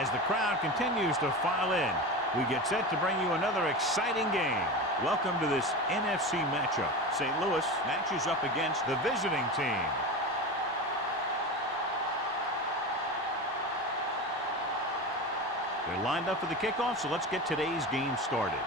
As the crowd continues to file in, we get set to bring you another exciting game. Welcome to this NFC matchup. St. Louis matches up against the visiting team. They're lined up for the kickoff, so let's get today's game started.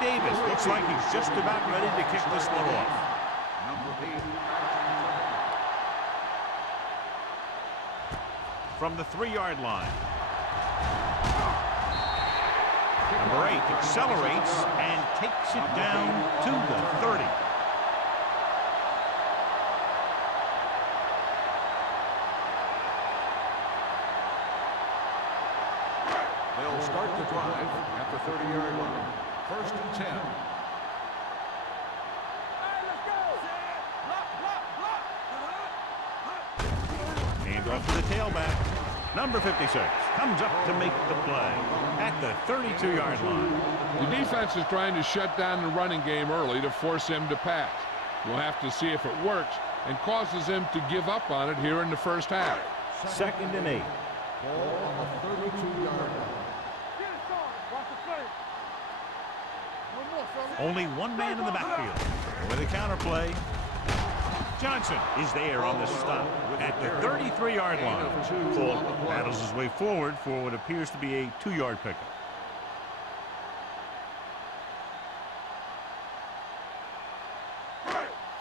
Davis looks like he's just about ready to kick this one off. From the 3-yard line. Number 8 accelerates and takes it down to the 30. They'll start the drive at the 30-yard line. First and 10. Hand off to the tailback. Number 56 comes up to make the play at the 32-yard line. The defense is trying to shut down the running game early to force him to pass. We'll have to see if it works and causes him to give up on it here in the first half. Second and 8. Ball on the 32-yard line. Only one man in the backfield. With a counter play. Johnson is there on the stop at the 33-yard line. Cole battles his way forward for what appears to be a 2-yard pickup.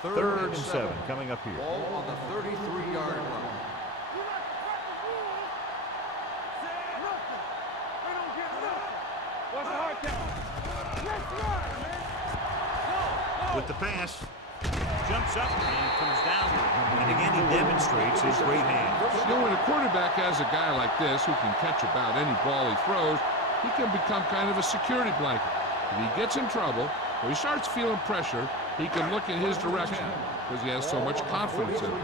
Third and 7 coming up here. Ball on the 33-yard line. With the pass, jumps up and comes down. And again, he demonstrates his great hands. You know, when a quarterback has a guy like this who can catch about any ball he throws, he can become kind of a security blanket. If he gets in trouble or he starts feeling pressure, he can look in his direction because he has so much confidence in him.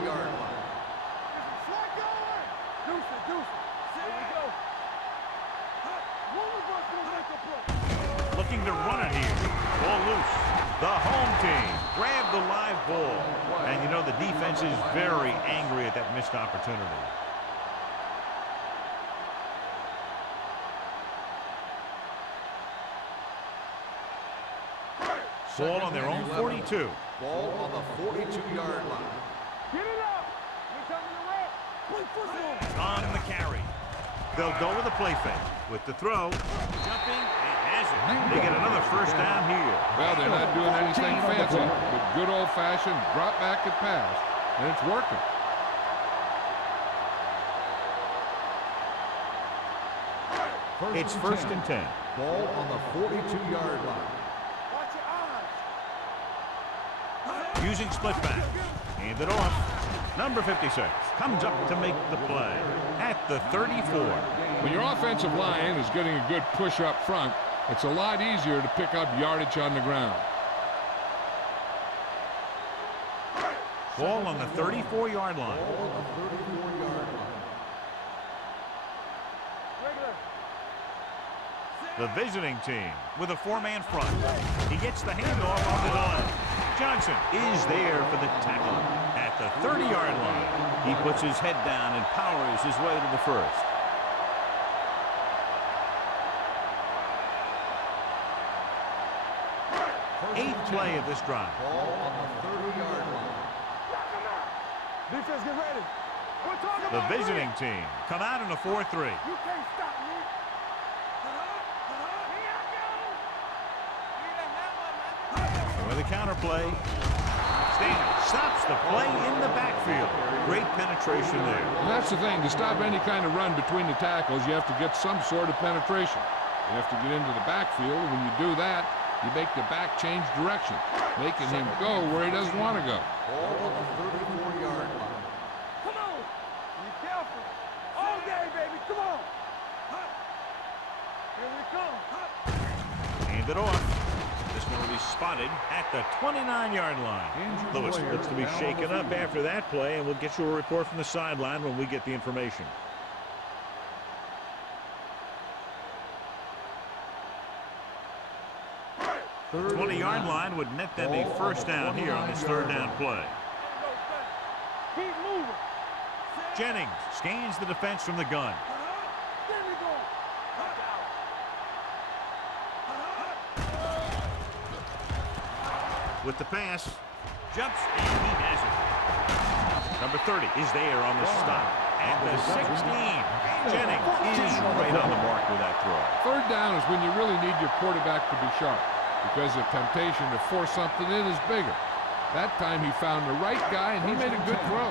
Looking to run it here. Ball loose. The home team grabbed the live ball. And you know the defense is very angry at that missed opportunity. Ball on their own 42. Ball on the 42-yard line. Get it up. On the carry. They'll go with a play fake. With the throw, jumping, and has it. They get another first down here. Well, they're not doing anything fancy, but good old-fashioned drop back and pass, and it's working. It's first and 10. Ball on the 42-yard line. Watch your eyes. Using split back. Hand it off. Number 56 comes up to make the play at the 34. When your offensive line is getting a good push up front, it's a lot easier to pick up yardage on the ground. Ball on the 34-yard line. Ball on the 34-yard line. The visiting team with a 4-man front. He gets the handoff on the delay. Johnson is there for the tackle at the 30-yard line. He puts his head down and powers his way to the first. Eighth play of this drive. Ball on the 30-yard line. Defense, get ready. We're talking The about visiting team come out in a 4-3. You can't stop me. With a counter play, Stanley stops the play in the backfield. Great penetration there. And that's the thing. To stop any kind of run between the tackles, you have to get some sort of penetration. You have to get into the backfield. When you do that, you make the back change direction, making him go where he doesn't want to go. Ball on the 34-yard line. Come on. Be careful. All day, baby. Come on. Here we come. Hand it off. This one will be spotted at the 29-yard line. Lewis looks to be shaken up after that play, and we'll get you a report from the sideline when we get the information. 20-yard line would net them a first down here on this third down play. Keep moving. Jennings scans the defense from the gun. There we go. With the pass, jumps, and he has it. Number 30 is there on the stop. At the 16, Jennings is right on the mark with that throw. Third down is when you really need your quarterback to be sharp because the temptation to force something in is bigger. That time he found the right guy, and he made a good throw.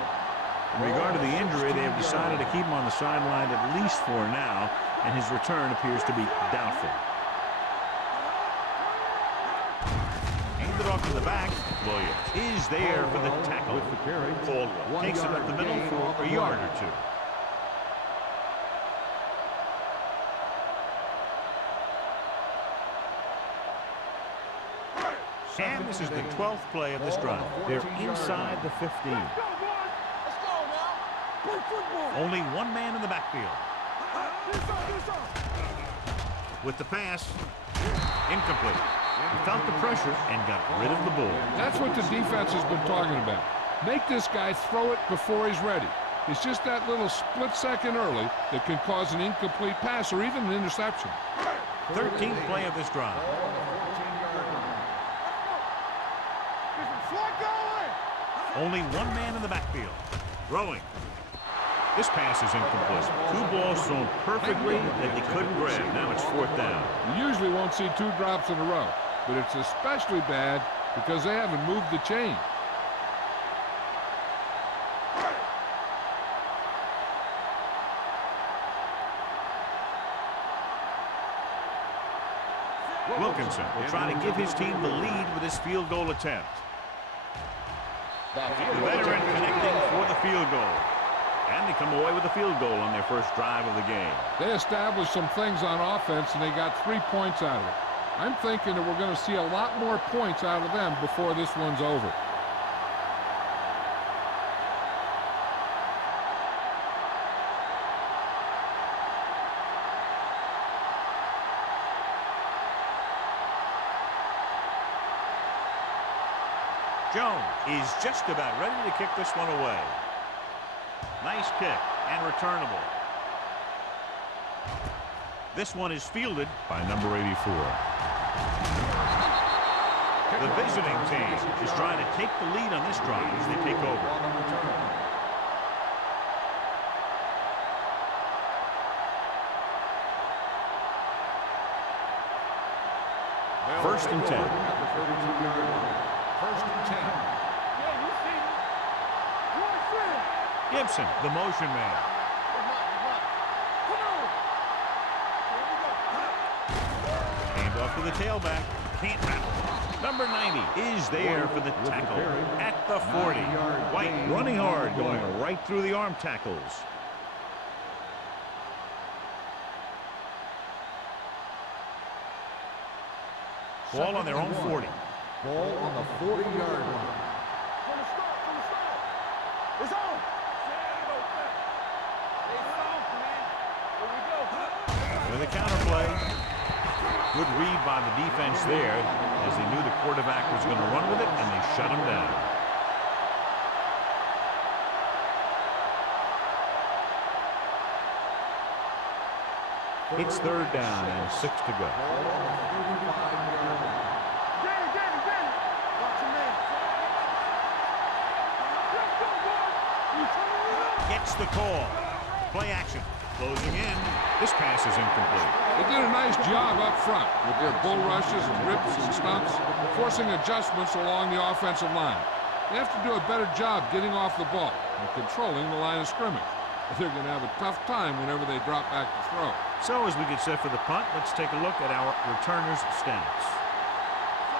In regard to the injury, they have decided to keep him on the sideline at least for now, and his return appears to be doubtful. Handed off to the back. Williams is there for the tackle. Caldwell takes it up the middle for a yard or two. And this is the 12th play of this drive. They're inside the 15. Let's go now. Play football. Only one man in the backfield. This on. With the pass, incomplete. He felt the pressure and got rid of the ball. That's what the defense has been talking about. Make this guy throw it before he's ready. It's just that little split second early that can cause an incomplete pass or even an interception. 13th play of this drive. Only one man in the backfield. Throwing. This pass is incomplete. Two balls thrown perfectly that they couldn't grab. Now it's fourth down. You usually won't see two drops in a row, but it's especially bad because they haven't moved the chain. Wilkinson will try to give his team the lead with his field goal attempt. The veteran connecting for the field goal. And they come away with a field goal on their first drive of the game. They established some things on offense, and they got 3 points out of it. I'm thinking that we're going to see a lot more points out of them before this one's over. Jones is just about ready to kick this one away. Nice kick and returnable. This one is fielded by number 84. The visiting team is trying to take the lead on this drive as they take over. First and 10. First and 10. Yeah, you see me. One friend. Gibson, the motion man. Come on. Here we go. Hand off to the tailback. Can't rattle. Number 90 is there for the tackle at the 40. White running hard, going right through the arm tackles. Ball on their own 40. Ball on the 40-yard line. From the start. It's on. It's on, man. Here we go. With a counterplay. Good read by the defense there as they knew the quarterback was going to run with it, and they shut him down. It's third down and 6 to go. Gets the call. Play action. Closing in. This pass is incomplete. They did a nice job up front with their bull rushes and rips and stunts, forcing adjustments along the offensive line. They have to do a better job getting off the ball and controlling the line of scrimmage. They're going to have a tough time whenever they drop back to throw. So as we get set for the punt, let's take a look at our returners' stats.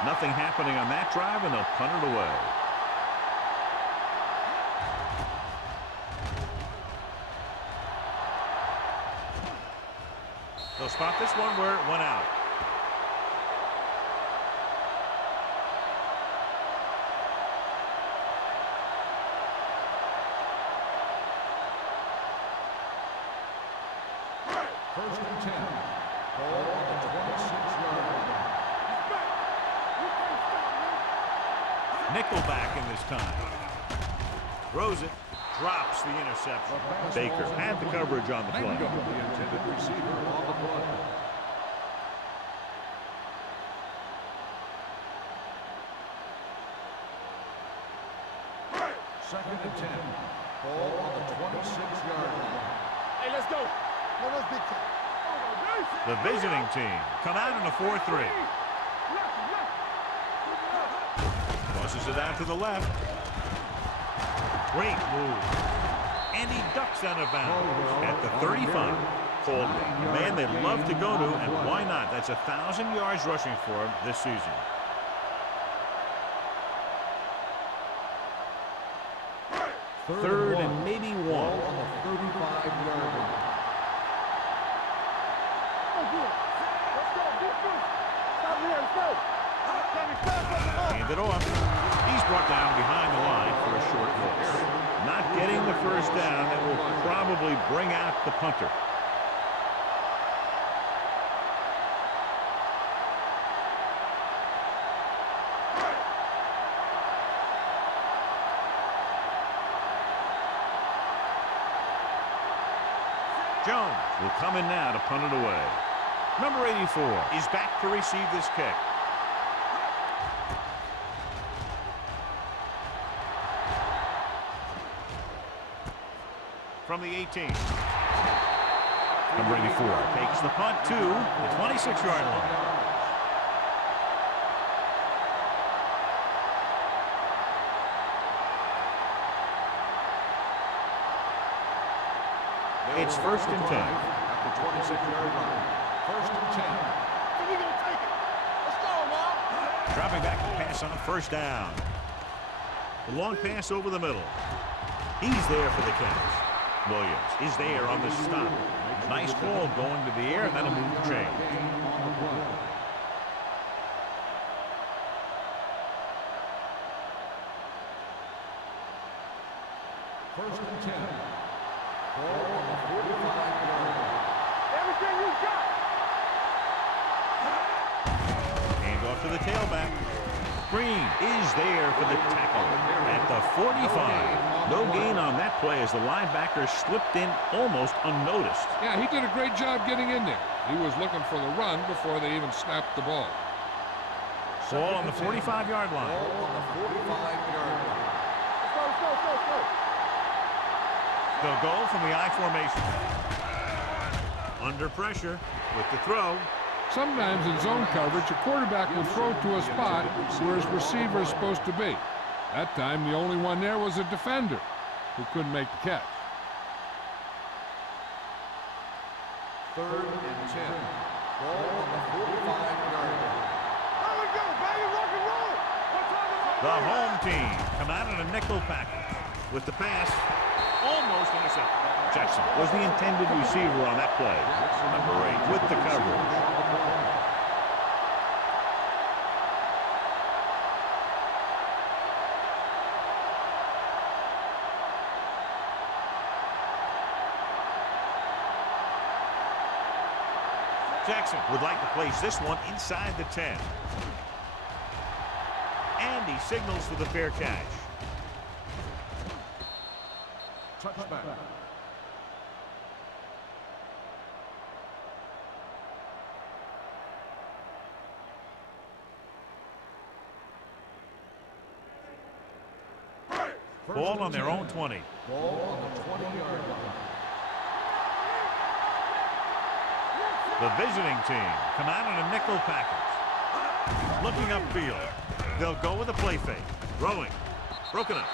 Nothing happening on that drive, and they'll punt it away. They'll spot this one where it went out. First and 10. Ball on the 26-yard line. Nickelback in this time. Throws it. Drops the interception. Baker had the coverage on the play. The intended receiver on the play. Second and 10. Ball on the 26-yard line. Hey, let's go. Let's big time. The visiting team come out in a 4-3. Crosses it out to the left. Great move. And he ducks out of bounds at the 35. Called a man they'd love to go to, and why not? That's 1,000 yards rushing for him this season. Third and maybe one. On the 35-yard line. Hand it off. He's brought down behind the line for a short loss. Not getting the first down, that will probably bring out the punter. Jones will come in now to punt it away. Number 84 is back to receive this kick. From the 18. Number 84 takes the punt to the 26-yard line. It's first and 10. At the 26-yard line. First and 10. We gonna take it. Let's go, Mom. Dropping back to pass on a first down. The long pass over the middle. He's there for the catch. Williams is there on the stop. Nice ball going to the air, and that'll move the chain. First and 10. Ball on the 45-yard line. Everything you got. Hand off to the tailback. Green is there for the tackle at the 45. No gain on that play as the linebacker slipped in almost unnoticed. Yeah, he did a great job getting in there. He was looking for the run before they even snapped the ball. Ball on the 45-yard line. Ball on the 45-yard line. Let's go. They'll go from the I formation. Under pressure with the throw. Sometimes in zone coverage, a quarterback will throw to a spot where his receiver is supposed to be. That time, the only one there was a defender who couldn't make the catch. Third and 10. Ball on the 45-yard line. There we go, baby. Rock and roll. The home team come out in a nickel package with the pass. Almost intercepted. Jackson was the intended receiver on that play. Number 8 with the coverage. Jackson would like to place this one inside the 10. And he signals for the fair catch. Touchback. Ball on their own 20. Ball on the 20-yard line. The visiting team come out in a nickel package. Looking upfield. They'll go with a play fake. Throwing. Broken up.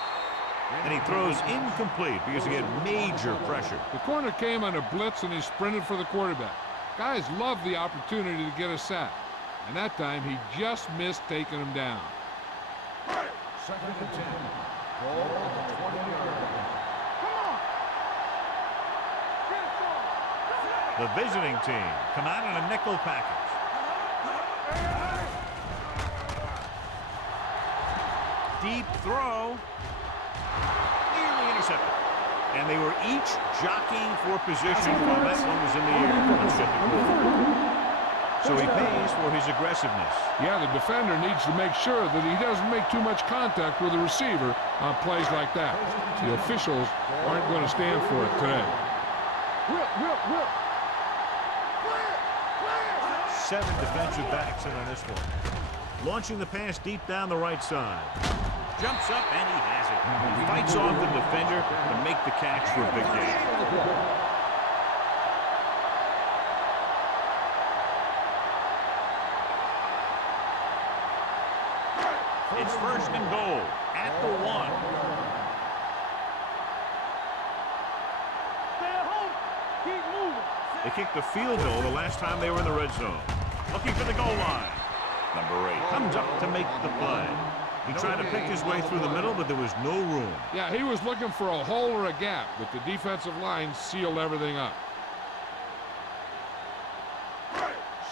And he throws incomplete because he had major pressure. The corner came on a blitz and he sprinted for the quarterback. Guys love the opportunity to get a sack. And that time he just missed taking him down. Second and 10. Ball on the 20-yard line. The visiting team come out in a nickel package. Deep throw. Nearly intercepted. And they were each jockeying for position while that one was in the air. Let's get the call. So he pays for his aggressiveness. Yeah, the defender needs to make sure that he doesn't make too much contact with the receiver on plays like that. The officials aren't going to stand for it today. Whip. 7 defensive backs in on this one. Launching the pass deep down the right side. Jumps up and he has it. He fights off the defender to make the catch for a big gain. It's 1st and goal at the 1. Stay at home. Keep moving. They kicked the field goal the last time they were in the red zone. Looking for the goal line. Number 8 comes up to make the play. He tried to pick his way through the middle, but there was no room. Yeah, he was looking for a hole or a gap, but the defensive line sealed everything up.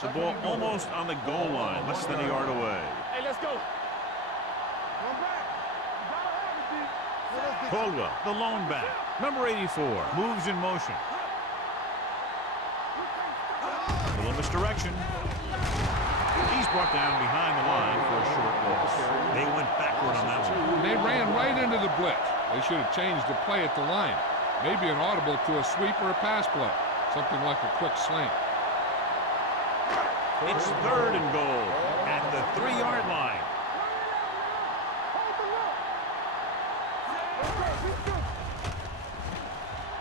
The ball almost on the goal line, less than a yard away. Hey, let's go. Caldwell, the lone back. Number 84, moves in motion. A little misdirection. He's brought down behind the line for a short loss. They went backward on that one. They ran right into the blitz. They should have changed the play at the line. Maybe an audible to a sweep or a pass play. Something like a quick slant. It's 3rd and goal at the 3-yard line.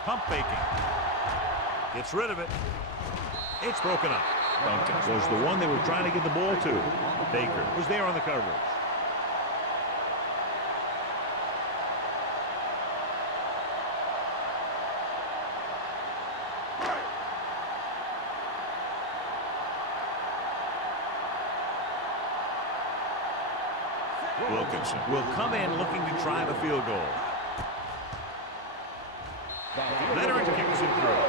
Pump faking. Gets rid of it. It's broken up. Duncan was the one they were trying to get the ball to. Baker was there on the coverage. Wilkinson will come in looking to try the field goal. Leonard kicks it through.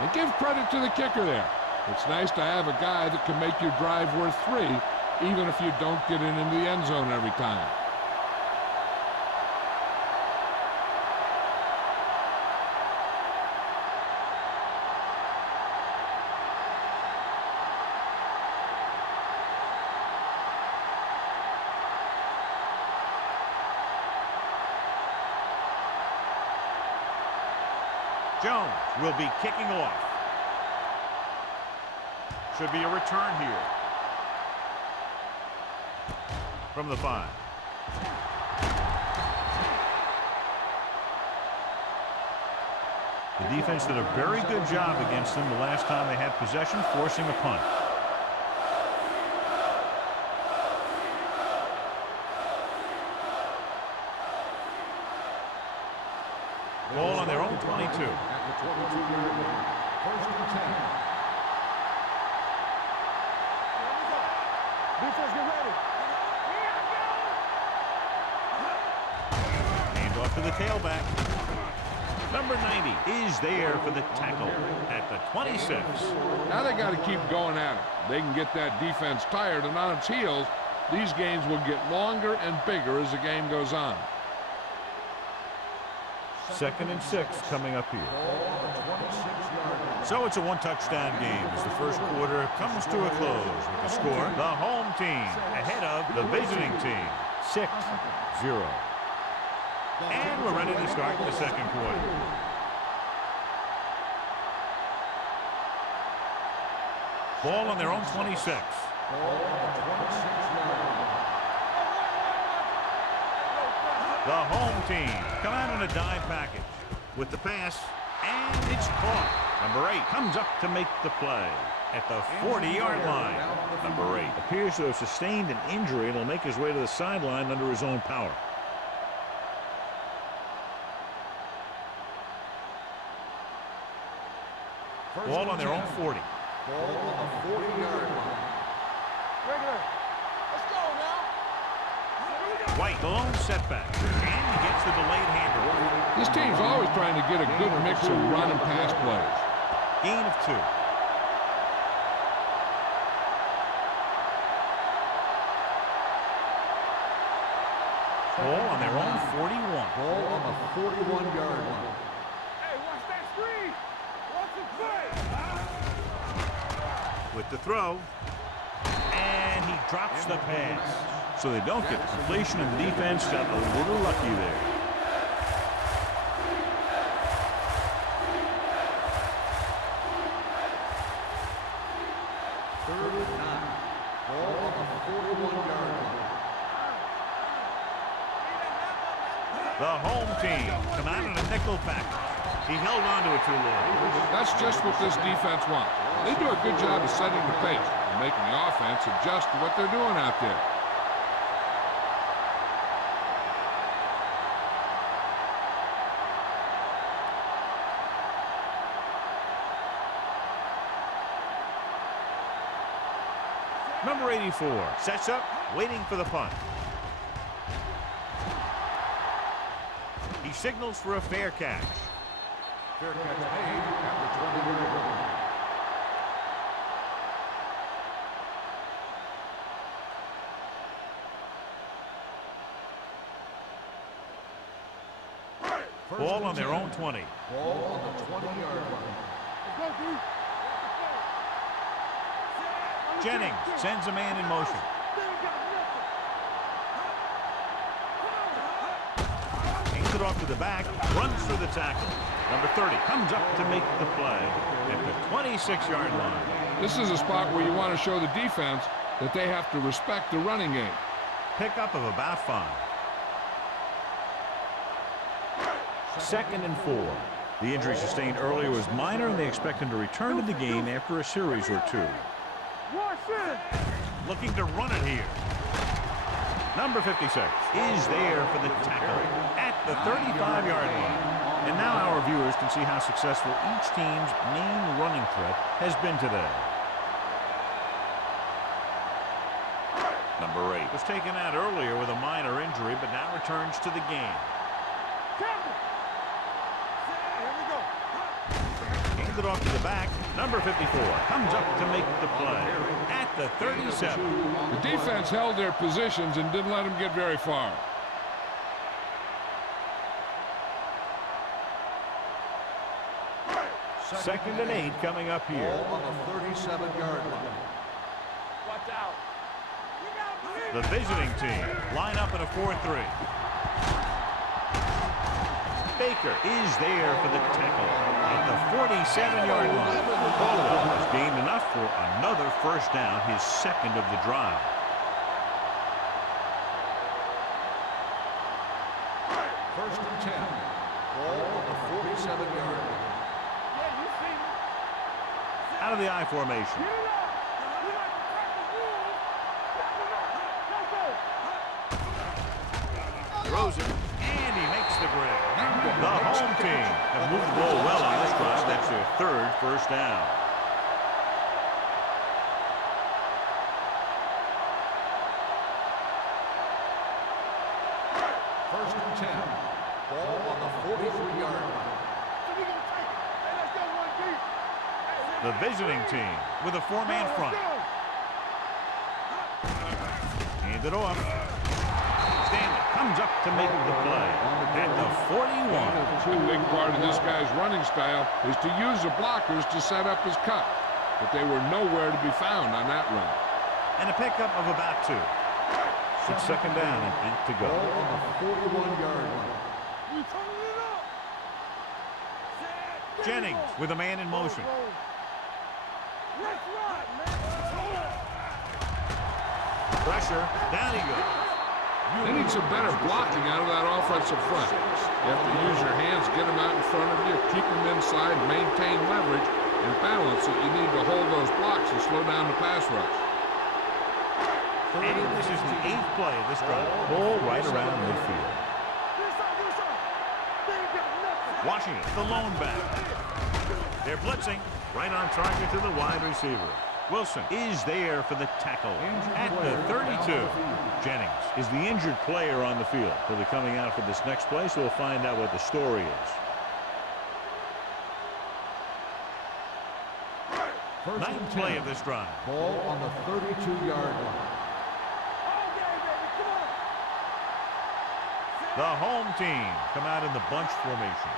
And give credit to the kicker there. It's nice to have a guy that can make your drive worth 3, even if you don't get into the end zone every time. Jones will be kicking off. Should be a return here. From the 5. The defense did a very good job against them the last time they had possession, forcing a punt. Ball on their own 22. At the 22-yard line. 1st and 10. Defense, get ready. Hand off to the tailback. Number 90 is there for the tackle at the 26. Now they got to keep going at it. They can get that defense tired and on its heels. These games will get longer and bigger as the game goes on. 2nd and 6 coming up here. So it's a 1-touchdown game as the first quarter comes to a close with the score. The home team ahead of the visiting team. 6-0. And we're ready to start the second quarter. Ball on their own 26. The home team come out in a dime package with the pass, and it's caught. Number 8 comes up to make the play at the 40-yard line. Number 8 appears to have sustained an injury and will make his way to the sideline under his own power. Ball on their own 40. Ball on the 40-yard line. Regular. Let's go now. White, the lone setback, and he gets the delayed handoff. This team's always trying to get a good mix of run and pass plays. Gain of 2. Ball on their own 41. Ball on the 41-yard line. Hey, watch that screen. Watch the play. With with the throw. And he drops the pass. So they don't get the completion, and the defense got a little lucky there. Third and 9. Ball on the 41-yard line. The home team come out in a nickel package. He held on to it too long. That's just what this defense wants. They do a good job of setting the pace and making the offense adjust to what they're doing out there. Number 84 sets up, waiting for the punt. He signals for a fair catch. Fair catch made at the 20-yard line. Ball on their own 20. Ball on the 20-yard line. Jennings sends a man in motion. Hands it off to the back, runs through the tackle. Number 30 comes up to make the play at the 26-yard line. This is a spot where you want to show the defense that they have to respect the running game. Pickup of about 5. 2nd and 4. The injury sustained earlier was minor, and they expect him to return to the game after a series or 2. Looking to run it here. Number 56 is there for the tackle at the 35-yard line. And now our viewers can see how successful each team's main running threat has been today. Number 8 was taken out earlier with a minor injury, but now returns to the game. Hands it off to the back. Number 54 comes up to make the play at the 37. The defense held their positions and didn't let them get very far. Second and 8 coming up here. Ball on the 37-yard line. Watch out. The visiting team line up in a 4-3. Baker is there for the tackle at the 47-yard line. Caldwell has gained enough for another first down, his second of the drive. First and 10. Ball on the 47-yard line. Out of the I formation. Throws it, and he makes the grab. The home team have moved the ball well on this drive. That's their 3rd first down. First and 10. Ball on the 43-yard line. The visiting team with a 4-man front. Hand it off. Stanley comes up to make the play at the 41. A big part of this guy's running style is to use the blockers to set up his cut. But they were nowhere to be found on that run. And a pickup of about 2. It's second down and 8 to go. Ball on the 41-yard line. Jennings with a man in motion. Pressure, down he goes. They need some better blocking out of that offensive front. You have to use your hands, get them out in front of you, keep them inside, maintain leverage, and balance it. You need to hold those blocks and slow down the pass rush. And this is the 8th play of this drive. Ball right around midfield. Washington, the lone back. They're blitzing right on target to the wide receiver. Wilson is there for the tackle at the 32. Jennings is the injured player on the field. He'll be coming out for this next play, so we'll find out what the story is. Ninth play of this drive. Ball on the 32-yard line. The home team come out in the bunch formation.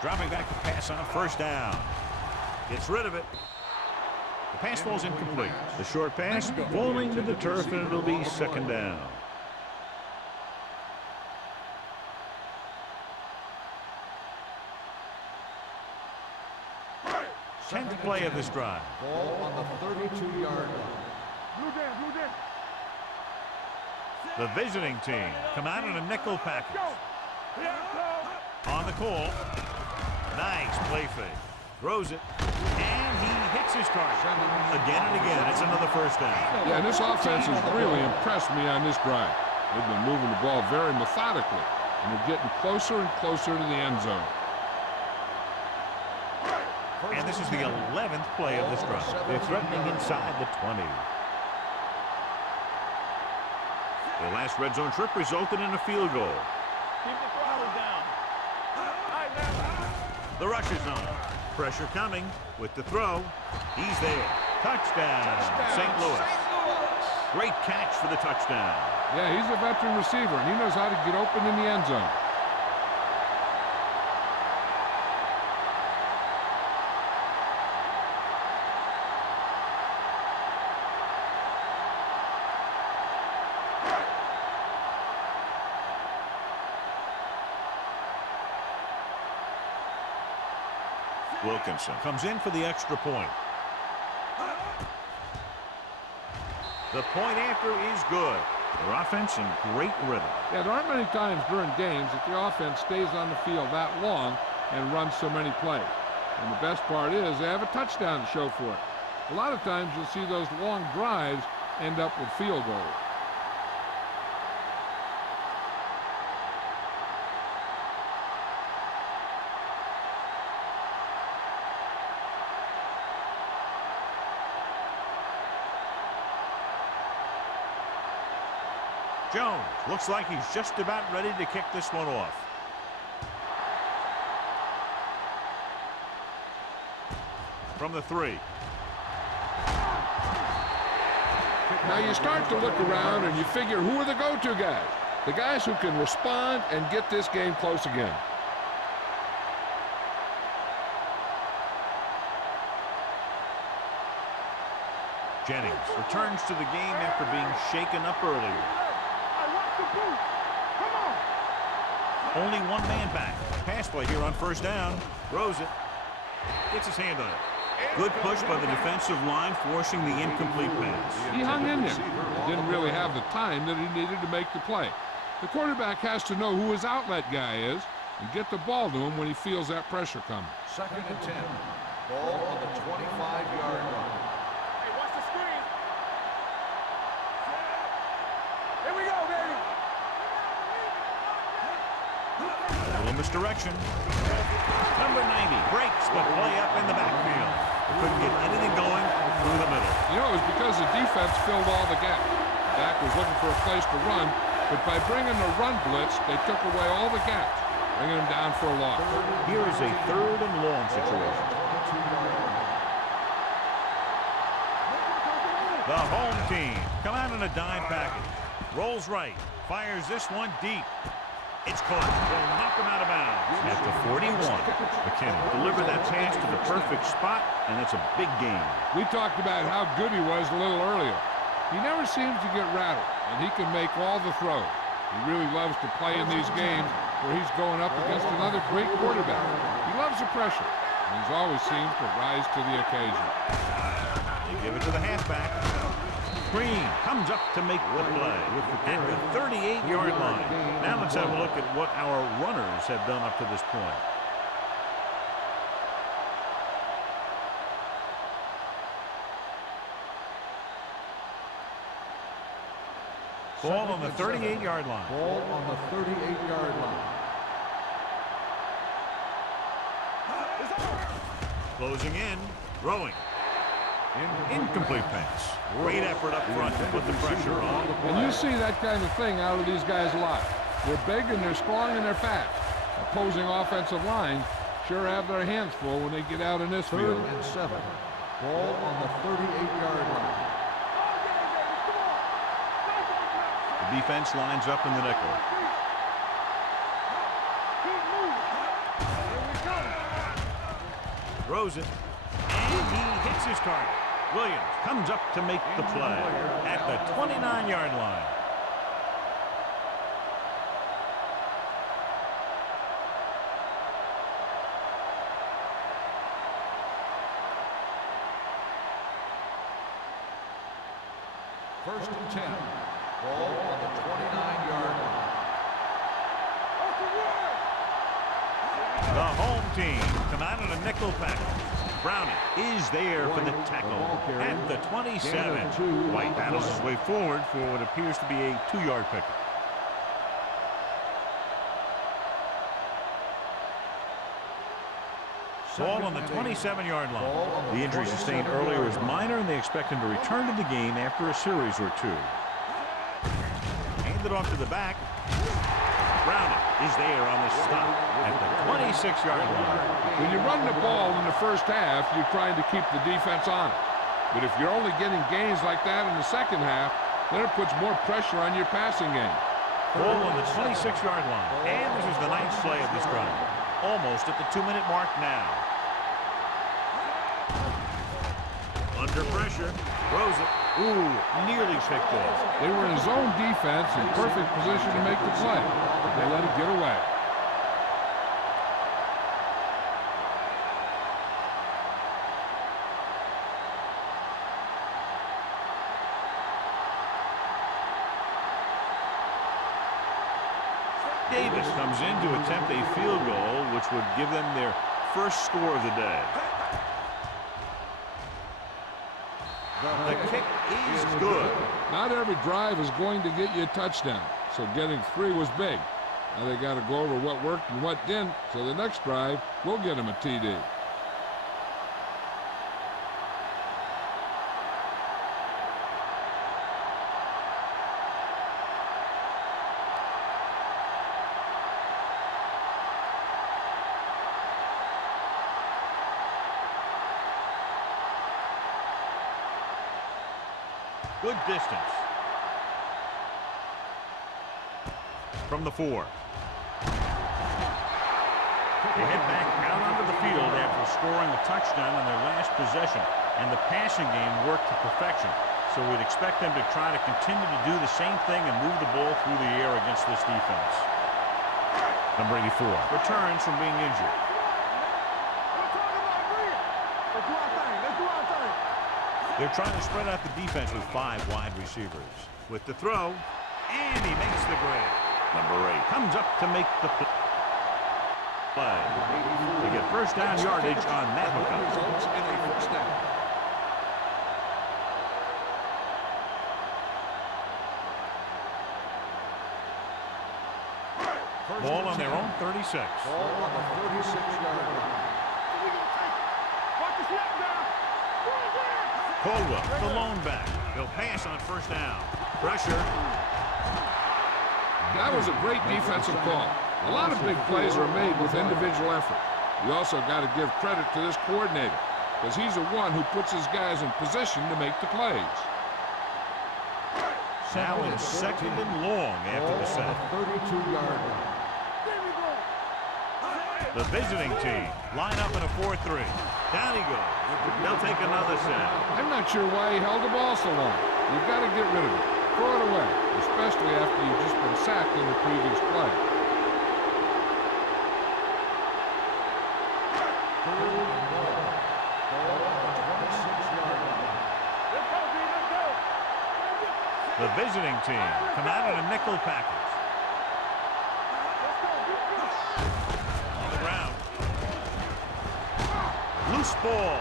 Dropping back to pass on first down. Gets rid of it. The pass falls incomplete. The short pass falling to the turf, and it'll be second down. 10th play of this drive. Ball on the 32-yard line. Blue down. The visiting team come out in a nickel package. Go. On the call. Nice play fake. Throws it. And he hits his target. Again and again. It's another first down. Yeah, this offense has really impressed me on this drive. They've been moving the ball very methodically, and they're getting closer and closer to the end zone. And this is the 11th play of this drive. They're threatening inside the 20. The last red zone trip resulted in a field goal. Keep the throttle down. The rush is on. Pressure coming with the throw. He's there. Touchdown. St. Louis. Great catch for the touchdown. Yeah, he's a veteran receiver, and he knows how to get open in the end zone. Wilkinson comes in for the extra point. The point after is good. Their offense in great rhythm. Yeah, there aren't many times during games that the offense stays on the field that long and runs so many plays. And the best part is they have a touchdown to show for it. A lot of times you'll see those long drives end up with field goals. Jones looks like he's just about ready to kick this one off. From the 3. Now you start to look around and you figure, who are the go-to guys? The guys who can respond and get this game close again. Jennings returns to the game after being shaken up earlier. Only one man back. Pass play here on first down. Throws it. Gets his hand on it. Good push by the defensive line, forcing the incomplete pass. He hung in there. He didn't really have the time that he needed to make the play. The quarterback has to know who his outlet guy is and get the ball to him when he feels that pressure coming. 2nd and 10. Ball on the 25-yard line. Hey, watch the screen. Here we go, baby. A little misdirection. Number 90 breaks the play up in the backfield. They couldn't get anything going through the middle. You know, it was because the defense filled all the gaps. Dak was looking for a place to run, but by bringing the run blitz, they took away all the gaps, bringing him down for a loss. Here is a 3rd and long situation. The home team come out in a dime package. Rolls right. Fires this one deep. It's caught. They'll knock him out of bounds. At the 41, McKinnon delivered that pass to the perfect spot, and it's a big gain. We talked about how good he was a little earlier. He never seems to get rattled, and he can make all the throws. He really loves to play in these games where he's going up against another great quarterback. He loves the pressure, and he's always seems to rise to the occasion. They give it to the halfback. Green comes up to make the play at the 38-yard line. Now let's have a look at what our runners have done up to this point. Ball on the 38-yard line. Ball on the 38-yard line. Closing in, throwing. Incomplete pass. Great effort up front to put the pressure on. And you see that kind of thing out of these guys a lot. They're big and they're strong and they're fast. Opposing offensive lines sure have their hands full when they get out in this field. 3rd and 7. Ball on the 38-yard line. The defense lines up in the nickel. Throws it. And he hits his target. Williams comes up to make the play at the 29-yard line. First and 10. Ball on the 29-yard line. The home team come out in a nickel package. Browning is there for the tackle at the 27. White battles his way forward for what appears to be a 2-yard pickup. Ball on the 27-yard line. The injury sustained earlier was minor, and they expect him to return to the game after a series or two. Handed off to the back. Browning is there on the stop at the 26-yard line. When you run the ball in the first half, you're trying to keep the defense on it. But if you're only getting gains like that in the second half, then it puts more pressure on your passing game. Ball on the 26-yard line. And this is the ninth play of this drive. Almost at the 2-minute mark now. Under pressure. Throws it. Ooh, nearly picked off. They were in zone defense in perfect position to make the play, but they let it get away. Davis comes in to attempt a field goal, which would give them their first score of the day. The kick is good. Not every drive is going to get you a touchdown, so getting 3 was big. Now they got to go over what worked and what didn't, so the next drive will get them a TD. Good distance. From the 4. They head back out onto the field after scoring a touchdown on their last possession, and the passing game worked to perfection. So we'd expect them to try to continue to do the same thing and move the ball through the air against this defense. Number 84 returns from being injured. They're trying to spread out the defense with 5 wide receivers. With the throw, and he makes the grab. Number 8 comes up to make the play. They get first down yardage on that hookup. Results in a first down. Ball on their own 36. Ball on the 36-yard line. Caldwell, the lone back. They'll pass on first down. Pressure. That was a great defensive call. A lot of big plays are made with individual effort. You also got to give credit to this coordinator, because he's the one who puts his guys in position to make the plays. Now in second and long after the set. 32-yard line. The visiting team line up in a 4-3. Down he goes. They'll take another set. I'm not sure why he held the ball so long. You've got to get rid of it. Throw it away, especially after you've just been sacked in the previous play. The visiting team come out in a nickel package. On the ground. Loose ball.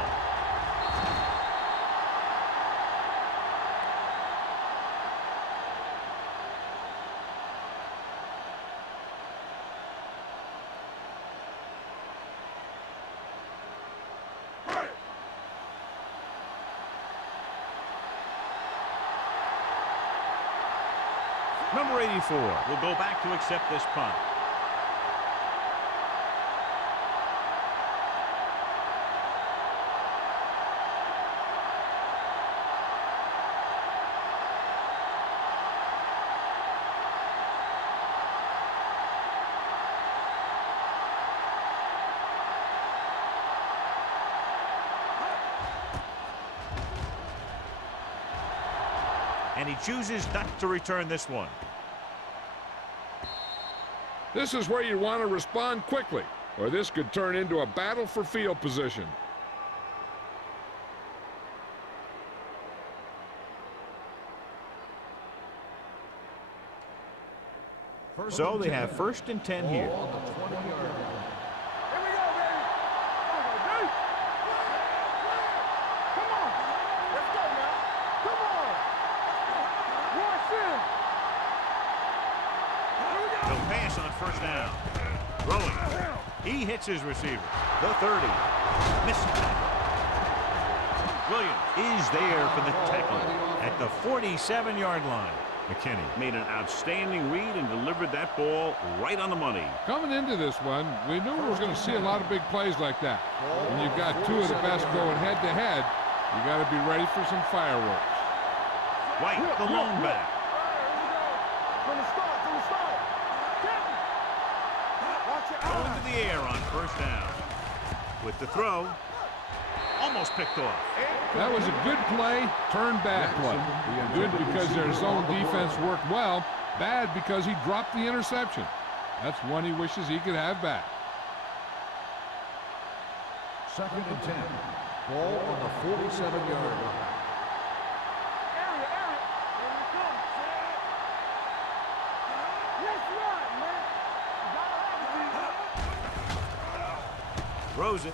Number 84 will go back to accept this punt. and he chooses not to return this one. This is where you want to respond quickly, or this could turn into a battle for field position. So they have 1st and 10 here. Here we go, baby. Come on. Let's go now. Come on. Watch in. He'll pass on 1st down. Throwing. He hits his receiver. The 30. Missed tackle. Williams is there for the tackle at the 47-yard line. McKinney made an outstanding read and delivered that ball right on the money. Coming into this one, we knew we were going to see a lot of big plays like that. When you've got two of the best going head-to-head, you got to be ready for some fireworks. White, the lone back. From the start. Watch your Going eyes. to the air on 1st down. With the throw, almost picked off. That was a good play, turn bad play. Good because their zone defense worked well. Bad because he dropped the interception. That's one he wishes he could have back. 2nd and 10. Ball on the 47-yard line. Area. Here we come. Let's run, man. Throws it.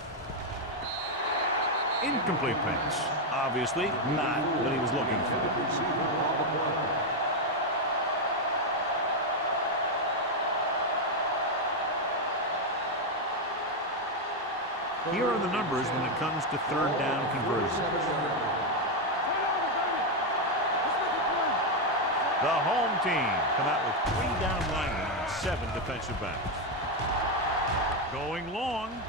Incomplete pass. Obviously not what he was looking for. Here are the numbers when it comes to 3rd down conversions. The home team come out with 3 down linemen and 7 defensive backs. Going long.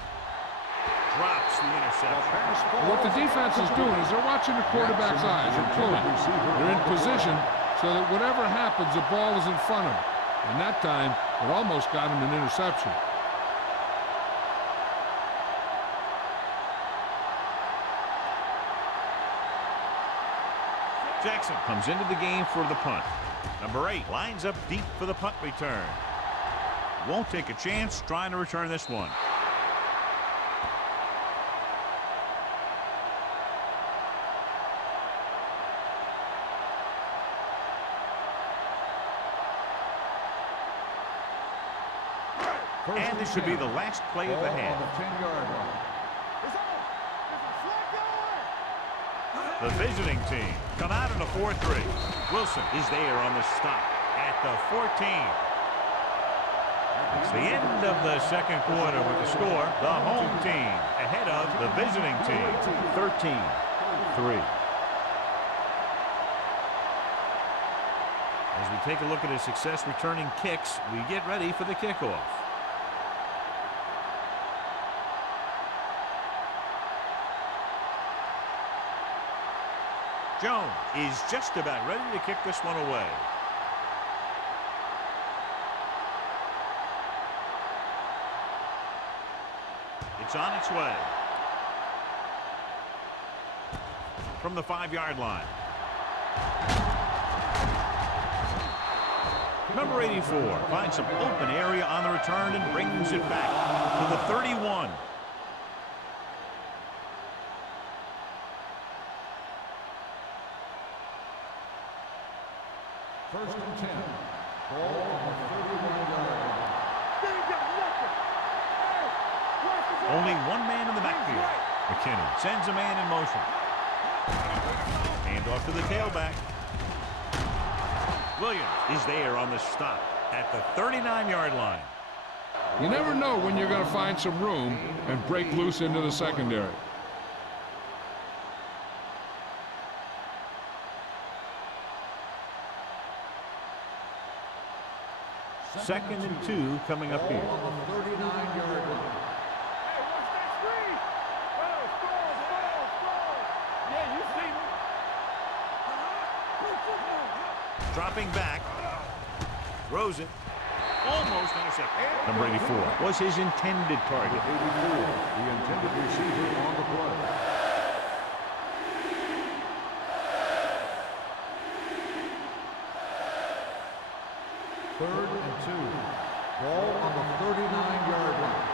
Drops the interception. What the defense is doing is they're watching the quarterback's eyes. They're pulling. They're in position so that whatever happens, the ball is in front of them. And that time, it almost got him an interception. Jackson comes into the game for the punt. Number 8 lines up deep for the punt return. Won't take a chance trying to return this one. And this should be the last play of the half. On the 10-yard line. The visiting team come out in a 4-3. Wilson is there on the stop at the 14. It's the end of the 2nd quarter with the score. The home team ahead of the visiting team, 13-3. As we take a look at his success returning kicks, we get ready for the kickoff. Jones is just about ready to kick this one away. It's on its way. From the 5-yard line. Number 84 finds some open area on the return and brings it back to the 31. First and 10. Ball on the 31-yard line. Only one man in the backfield. McKinney sends a man in motion. Hand off to the tailback. Williams is there on the stop at the 39-yard line. You never know when you're going to find some room and break loose into the secondary. Second and 2 coming up here. On the 39-yard line. Hey, what's that screen? Strong. Yeah, you see me. Dropping back. Throws it. Almost intercepted. Number 84 was his intended target. 84, the intended receiver on the play. Third and 2. Ball on the 39-yard line.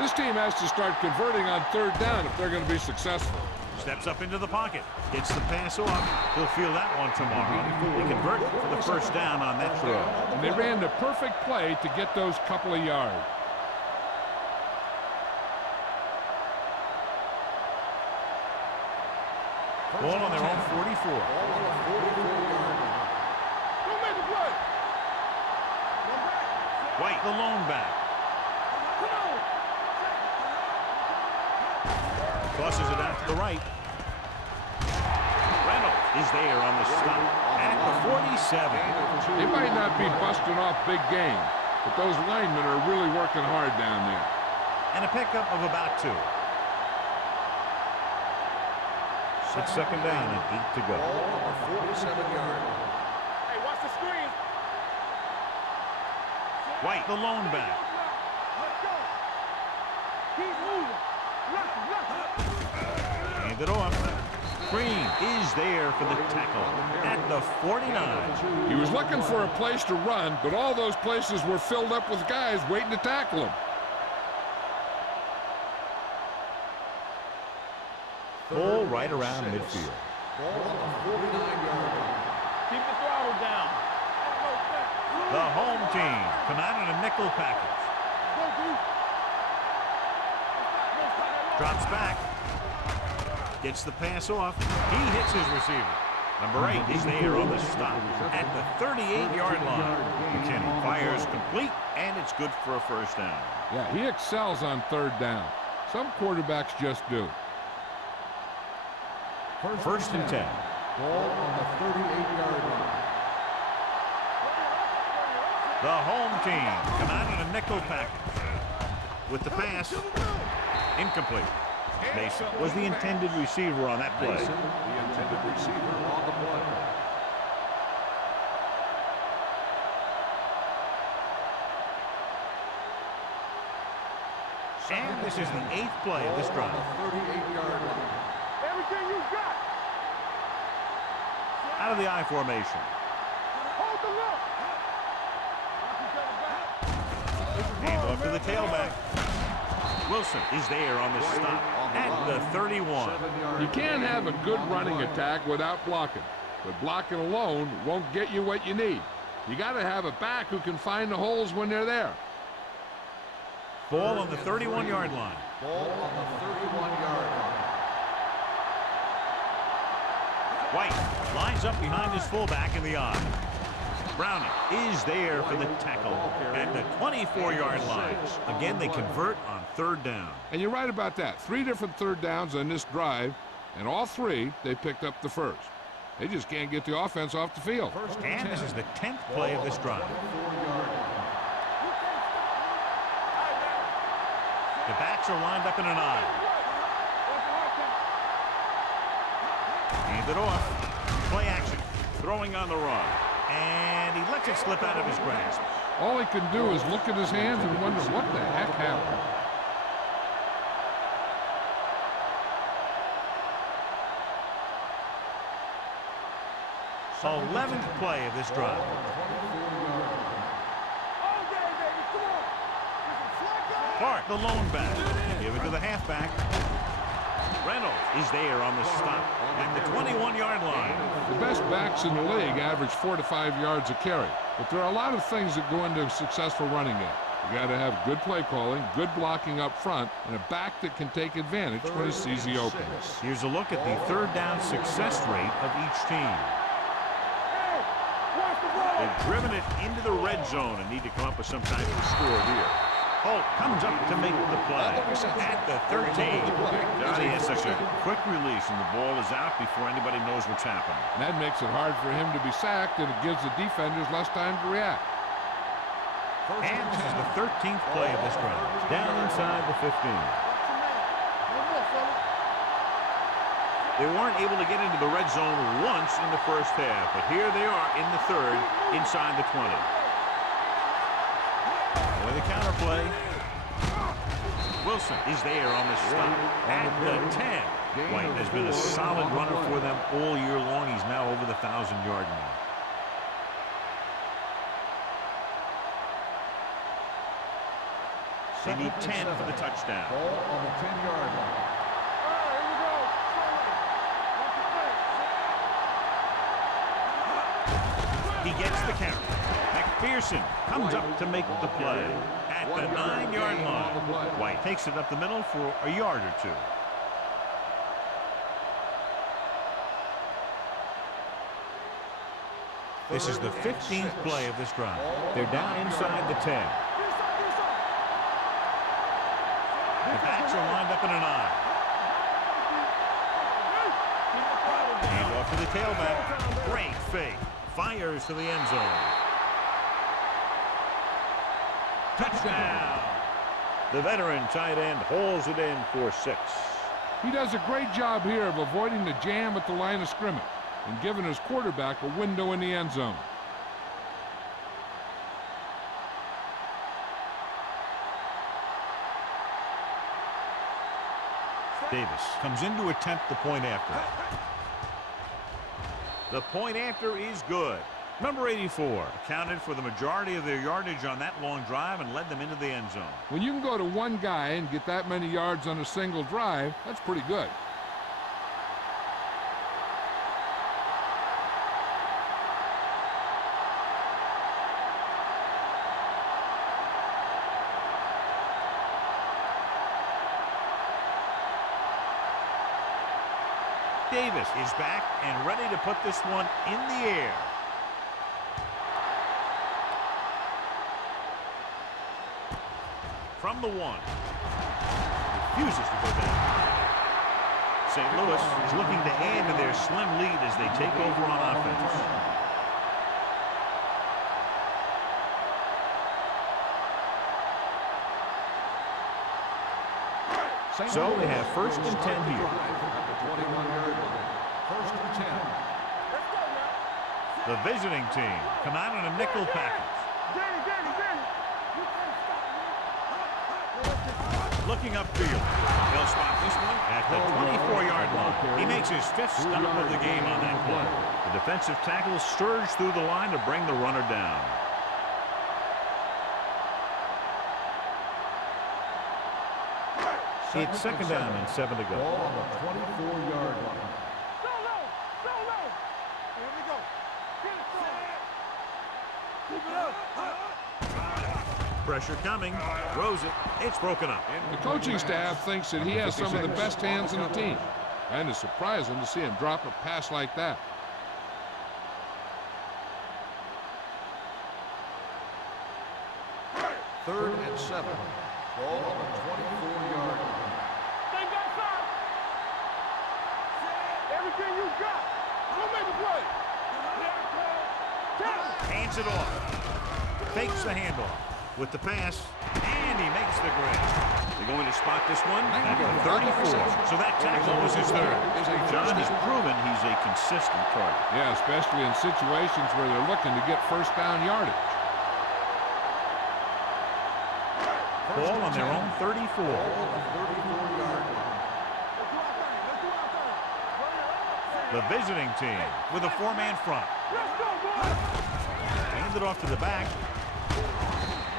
This team has to start converting on third down if they're going to be successful. Steps up into the pocket. Gets the pass off. He'll feel that one tomorrow. They convert for the first down on that throw. And they ran the perfect play to get those couple of yards. Ball on their own 44. Ball on the 44-yard line. Don't make a play. White, the lone back. Come on. Tosses it out to the right. Reynolds is there on the stop at the 47. They might not be busting off big game, but those linemen are really working hard down there. And a pickup of about 2. It's second down and 8 to go. Ball on the 47-yard line. Hey, watch the screen. White, the lone back. Let's go. Keep moving. Left. Hand it off. Green is there for the tackle at the 49. He was looking for a place to run, but all those places were filled up with guys waiting to tackle him. Ball right around midfield. Ball on the 49-yard line. Keep the throttle down. The home team come out in a nickel package. Drops back. Gets the pass off. He hits his receiver. Number 8 is there on the stop at the 38-yard line. McKinney fires complete, and it's good for a first down. Yeah, he excels on third down. Some quarterbacks just do. First and 10. Ball on the 38-yard line. The home team come out in a nickel package. With the pass, incomplete. Mason was the intended receiver on that play. Mason, the intended receiver on the play. And this is the 8th play of this drive. Ball on the 38-yard line. Everything you got. Out of the I formation. Hold the look. Hand off to the tailback. Wilson is there on the stop at the 31. You can't have a good running attack without blocking, but blocking alone won't get you what you need. You got to have a back who can find the holes when they're there. Ball on the 31-yard line. Ball on the 31-yard line. White lines up behind his fullback in the I. Browning is there for the tackle at the 24-yard line. Again, they convert on third down. And you're right about that. 3 different third downs on this drive, and all 3 they picked up the first. They just can't get the offense off the field. And this is the 10th play of this drive. The backs are lined up in an I. Hand it off. Play action. Throwing on the run. And he lets it slip out of his grasp. All he can do is look at his hands and wonder what the heck happened. So 11th play of this drive. Clark, the lone back. Give it to the halfback. Reynolds is there on the stop at the 21-yard line. The best backs in the league average 4 to 5 yards a carry, but there are a lot of things that go into a successful running game. You got to have good play calling, good blocking up front, and a back that can take advantage when he sees the openings. Here's a look at the third down success rate of each team. They've driven it into the red zone and need to come up with some type of score here. Holt comes up to make the play at the 13. Johnny has such a quick release, and the ball is out before anybody knows what's happening. And that makes it hard for him to be sacked, and it gives the defenders less time to react. And this is the 13th play of this drive. Down inside the 15. They weren't able to get into the red zone once in the first half, but here they are in the third, inside the 20. With a counter play. Wilson is there on the stop at the 10. White has been a solid runner for them all year long. He's now over the 1,000-yard mark. They need 10 for the touchdown. Ball on the 10-yard line. He gets the carry. McPherson comes up to make the play at the 9-yard line. White takes it up the middle for a yard or two. This is the 15th play of this drive. They're down inside the 10. The backs are lined up in an I. Hand off to the tailback. Great fake. Fires to the end zone. Touchdown. The veteran tight end hauls it in for 6. He does a great job here of avoiding the jam at the line of scrimmage and giving his quarterback a window in the end zone. Davis comes in to attempt the point after. The point after is good. Number 84 accounted for the majority of their yardage on that long drive and led them into the end zone. When you can go to one guy and get that many yards on a single drive, that's pretty good. Davis is back and ready to put this one in the air. From the 1. Refuses to go down. St. Louis is looking to add to their slim lead as they take over on offense. So they have 1st and 10 here. 21-yard line. 1st and 10. The visiting team come out in a nickel package. Looking upfield. They'll spot this one at the 24-yard line. He makes his 5th stop of the game on that play. The defensive tackle surged through the line to bring the runner down. It's 2nd down and 7 to go. Ball on the 24-yard line. Pressure coming. Throws it. It's broken up. The coaching staff thinks that he has some of the best hands in the team, and it's surprising to see him drop a pass like that. Third and 7. Ball on the 24-yard line. Everything you got. Go make a play. Hands it off. Fakes the handoff with the pass, and he makes the grab. They're going to spot this one at the 34. So that tackle was his 3rd. John has proven he's a consistent target. Yeah, especially in situations where they're looking to get 1st down yardage. Ball on their own 34. Ball on the 34-yard line. The visiting team with a 4-man front. Hand it off to the back.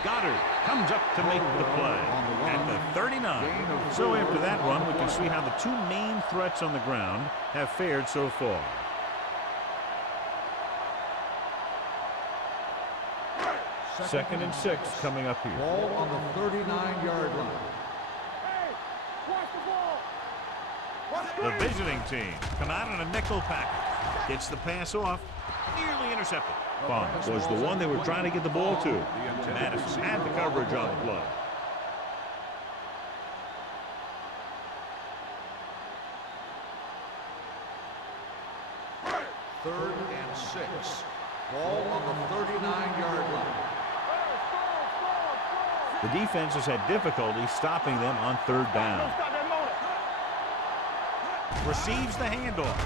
Goddard comes up to make the play at the 39. So after that run, we can see how the 2 main threats on the ground have fared so far. Second and 6 coming up here. Ball on the 39-yard line. The visiting team come out in a nickel package. Gets the pass off. Nearly intercepted. Bond was the one they were trying to get the ball to. Madison had the coverage on the play. Third and 6. Ball on the 39-yard line. The defense has had difficulty stopping them on 3rd down. Receives the handoff.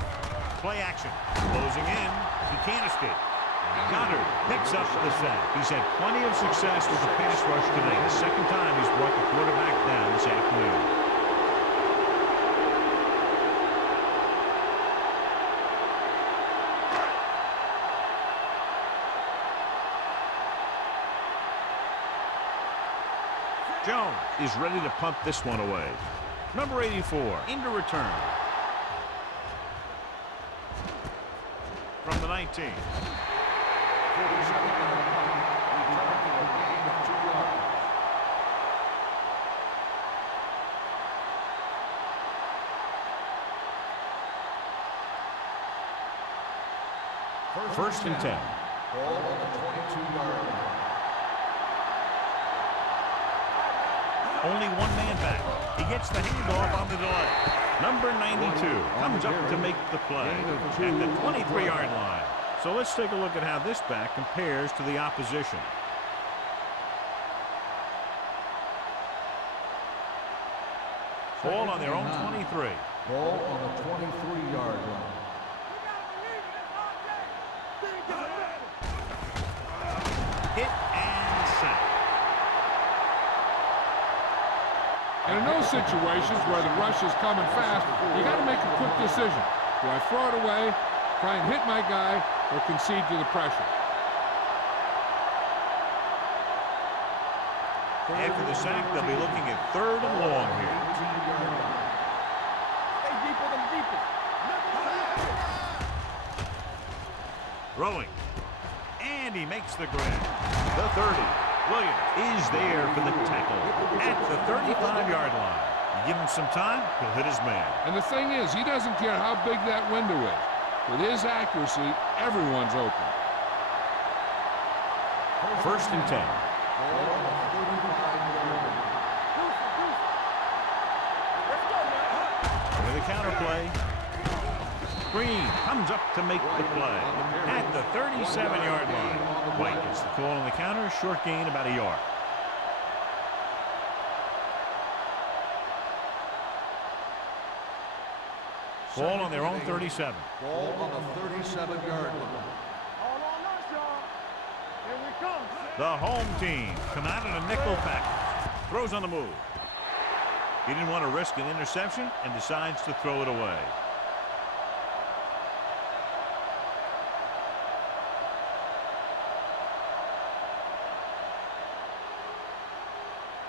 Play action. Closing in. He can't escape. Goddard picks up the sack. He's had plenty of success with the pass rush today. The second time he's brought the quarterback down this afternoon. Jones is ready to punt this one away. Number 84 into return. From the 19. First and 10. Ball on the 22-yard line. Only one man back. He gets the handoff on the delay. Number 92 comes up to make the play at the 23-yard line. So let's take a look at how this back compares to the opposition. Ball on their own 23. Ball on the 23-yard line. Hit and sack. And in those situations where the rush is coming fast, you got to make a quick decision. Do I throw it away, try and hit my guy, or concede to the pressure? After the sack, they'll be looking at 3rd and long here. Stay deeper than deepest. Throwing. And he makes the grab. The 30. Williams is there for the tackle at the 35-yard line. You give him some time, he'll hit his man. And the thing is, he doesn't care how big that window is. With his accuracy, everyone's open. First and 10. With a counter play. Green comes up to make the play at the 37-yard line. White gets the call on the counter, short gain about a yard. Ball on their own 37. Ball on the 37-yard line. All on us, y'all. Here we come. The home team come out in a nickel package. Throws on the move. He didn't want to risk an interception and decides to throw it away.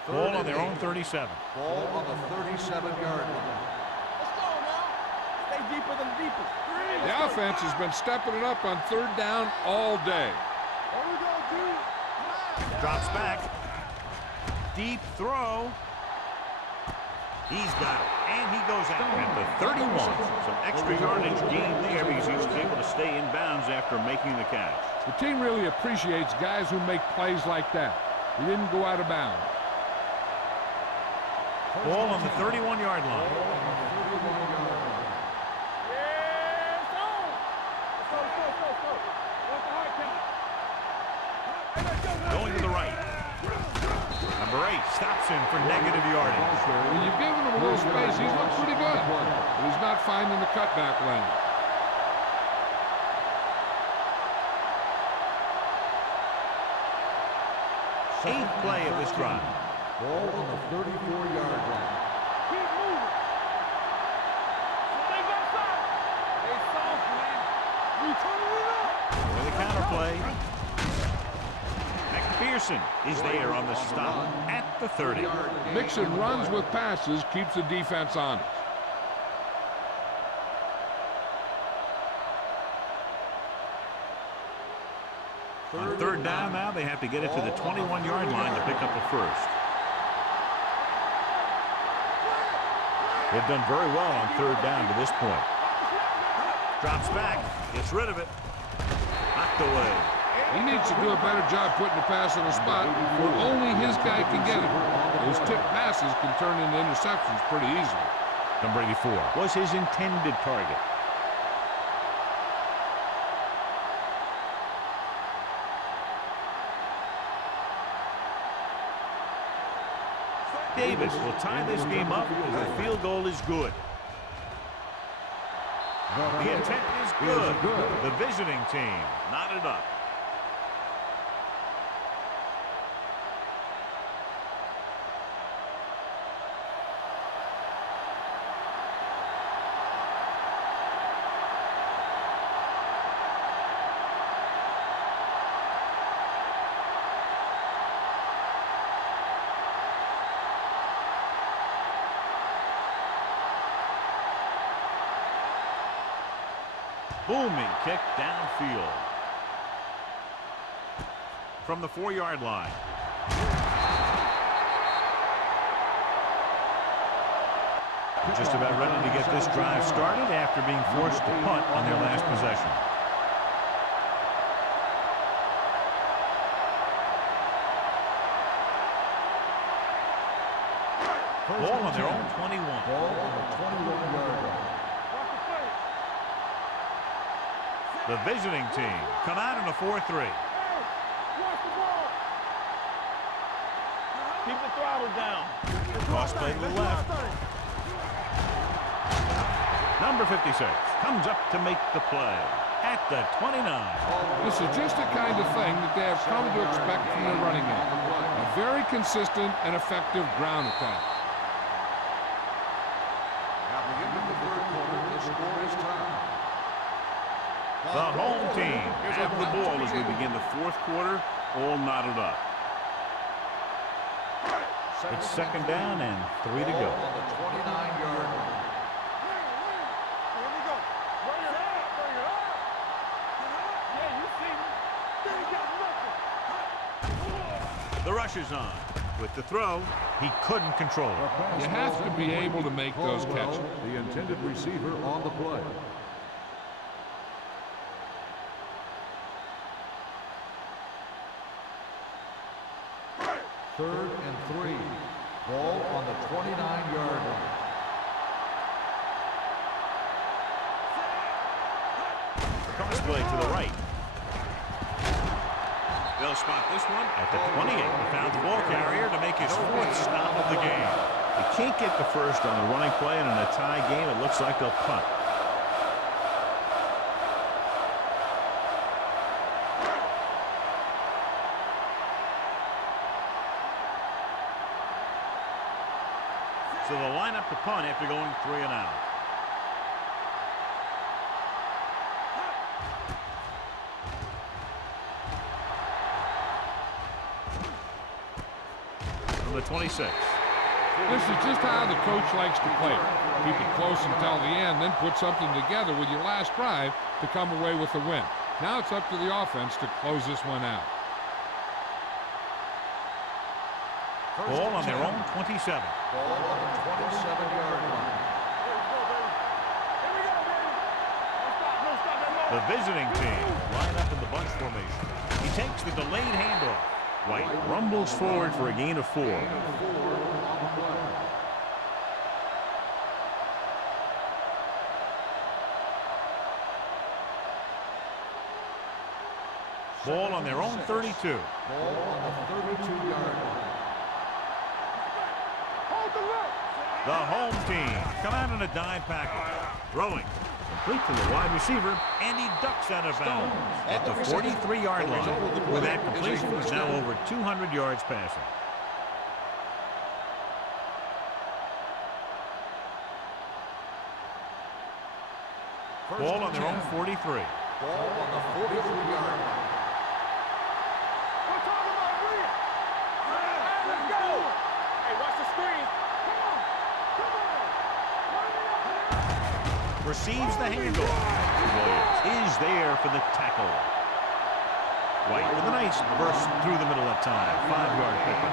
Ball on their own 37. Ball on the 37-yard line. Let's go now. Stay deeper than deepest. The offense has been stepping it up on 3rd down all day. What we gonna do? Drops back. Deep throw. He's got it. And he goes out at the 31. Some extra yardage gain there because he was able to stay in bounds after making the catch. The team really appreciates guys who make plays like that. He didn't go out of bounds. Ball on the 31-yard line. Yes, on. Go. What's the hard count? Going to the right. Number 8 stops him for negative yardage. When you've given him a little space, he's looked pretty good. But he's not finding the cutback lane. Eighth play of this drive. Ball on the 34-yard line. Keep moving. Stay outside. They soft, man. We turning it up. With a counter play. McPherson is there on the stop at the 30. Mixing runs with passes keeps the defense honest. On 3rd down now, they have to get it to the 21-yard line to pick up a first. They've done very well on 3rd down to this point. Drops back, gets rid of it. Knocked away. He needs to do a better job putting the pass in a spot where only his guy can get it. Those tip passes can turn into interceptions pretty easily. Number 84 was his intended target. Davis will tie this game up as the field goal is good. The attempt is good. The visiting team knotted up. booming kick downfield. From the 4-yard line. Just about ready to get this drive started after being forced to punt on their last possession. Ball on their own 21. Ball on the 21-yard line. The visiting team come out in a 4-3. Keep the throttle down. Cross play to the left. Number 56 comes up to make the play at the 29. This is just the kind of thing that they have come to expect from their running game. A very consistent and effective ground attack. At the end of the third quarter, the score is tied. The home team have the ball as we begin the fourth quarter, all knotted up. It's second down and 3 to go. On the 29-yard line. The rush is on. With the throw, he couldn't control it. You have to be able to make those catches. The intended receiver on the play. Third and 3. Ball on the 29-yard line. Cross play to the right. They'll spot this one at the 28. He found the ball carrier to make his fourth stop of the game. They can't get the first on the running play, and in a tie game, it looks like they'll punt. So they'll line up the punt after going 3 and out. From the 26. This is just how the coach likes to play it. Keep it close until the end, then put something together with your last drive to come away with the win. Now it's up to the offense to close this one out. Ball on their own 27. Ball on the 27-yard line. The visiting team line up in the bunch formation. He takes the delayed handoff. White rumbles forward for a gain of 4. Ball on their own 32. Ball on the 32-yard line. The home team come out in a dime package. Throwing. Complete to the wide receiver, and he ducks out of bounds at the 43-yard line. With that completion, he's now over 200 yards passing. Ball on their own 43. Ball on the 43-yard line. Receives the handoff. Williams is there for the tackle. White with a nice burst through the middle that time. 5-yard pickup.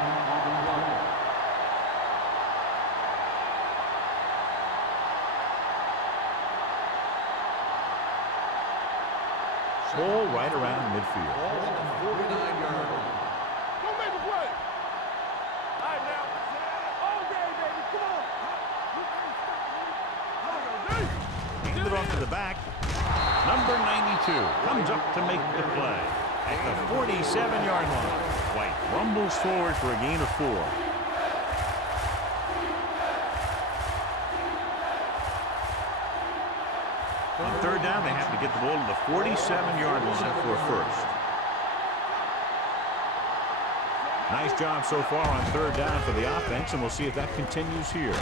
Ball right around midfield. Ball on the 49-yard line. Don't make a play. All right, now. All day, baby. Come on. Handed off to the back. Number 92 comes up to make the play at the 47-yard line. White rumbles forward for a gain of 4. On third down, they have to get the ball to the 47-yard line for a first. Nice job so far on third down for the offense, and we'll see if that continues here.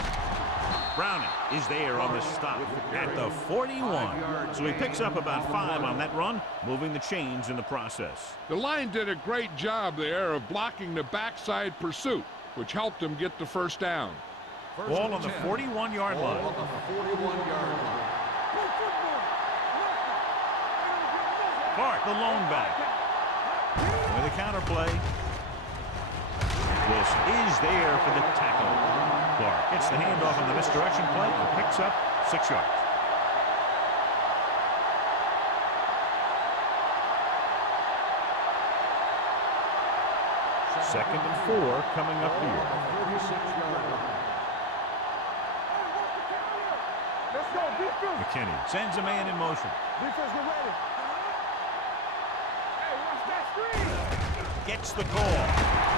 Browning is there on the stop at the 41. So he picks up about 5 on that run, moving the chains in the process. The line did a great job there of blocking the backside pursuit, which helped them get the first down. Ball on the 41-yard line. Ball on the 41-yard line. Clark, the lone back. With a counter play. Wilson is there for the tackle. Clark gets the handoff on the misdirection play and picks up 6 yards. Second and 4 coming up here. 46-yard line. Let's go, defense. McKinney sends a man in motion. Defense, get ready. Hey, watch that screen. Gets the call.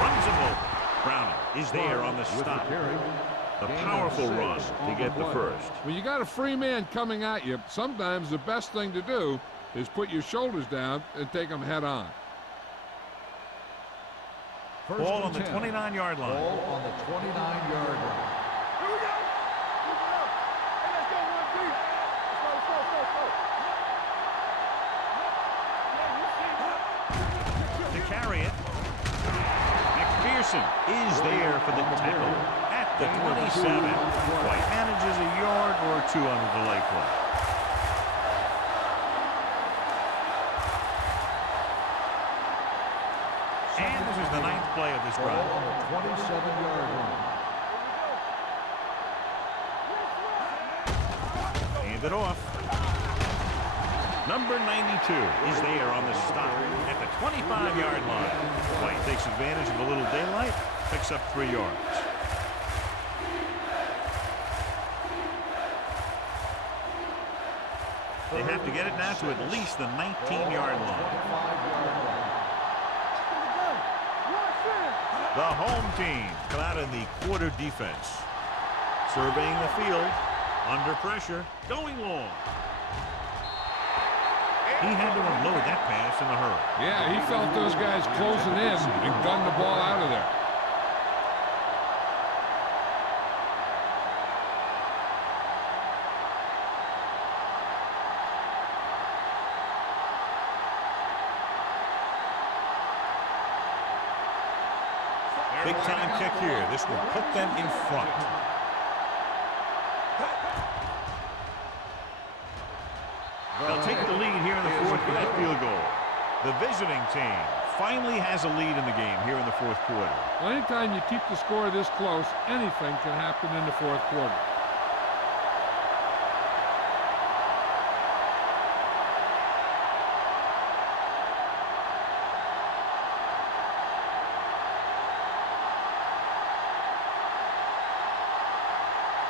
Runs him over. Browning is there on the stop. A powerful run to get the first. When you got a free man coming at you, sometimes the best thing to do is put your shoulders down and take them head on. Ball on the 29-yard line. Ball on the 29-yard line. Here we go. Keep it up. Hey, let's go, 1-3. Let's go. To carry it. McPherson is there for the tackle at the 27. White manages a yard or 2 on the delay play. And this is the 9th play of this Ball drive. on the 27-yard line. Hand it off. Number 92 is there on the stop at the 25-yard line. White takes advantage of a little daylight, picks up 3 yards. They have to get it now to at least the 19-yard line. The home team come out in the quarter defense. Surveying the field, under pressure, going long. He had to unload that pass in a hurry. Yeah, he felt those guys closing in and gunned the ball out of there. Big time kick here. This will put them in front. They'll take the lead here in the 4th with that field goal. The visiting team finally has a lead in the game here in the 4th quarter. Well, anytime you keep the score this close, anything can happen in the 4th quarter.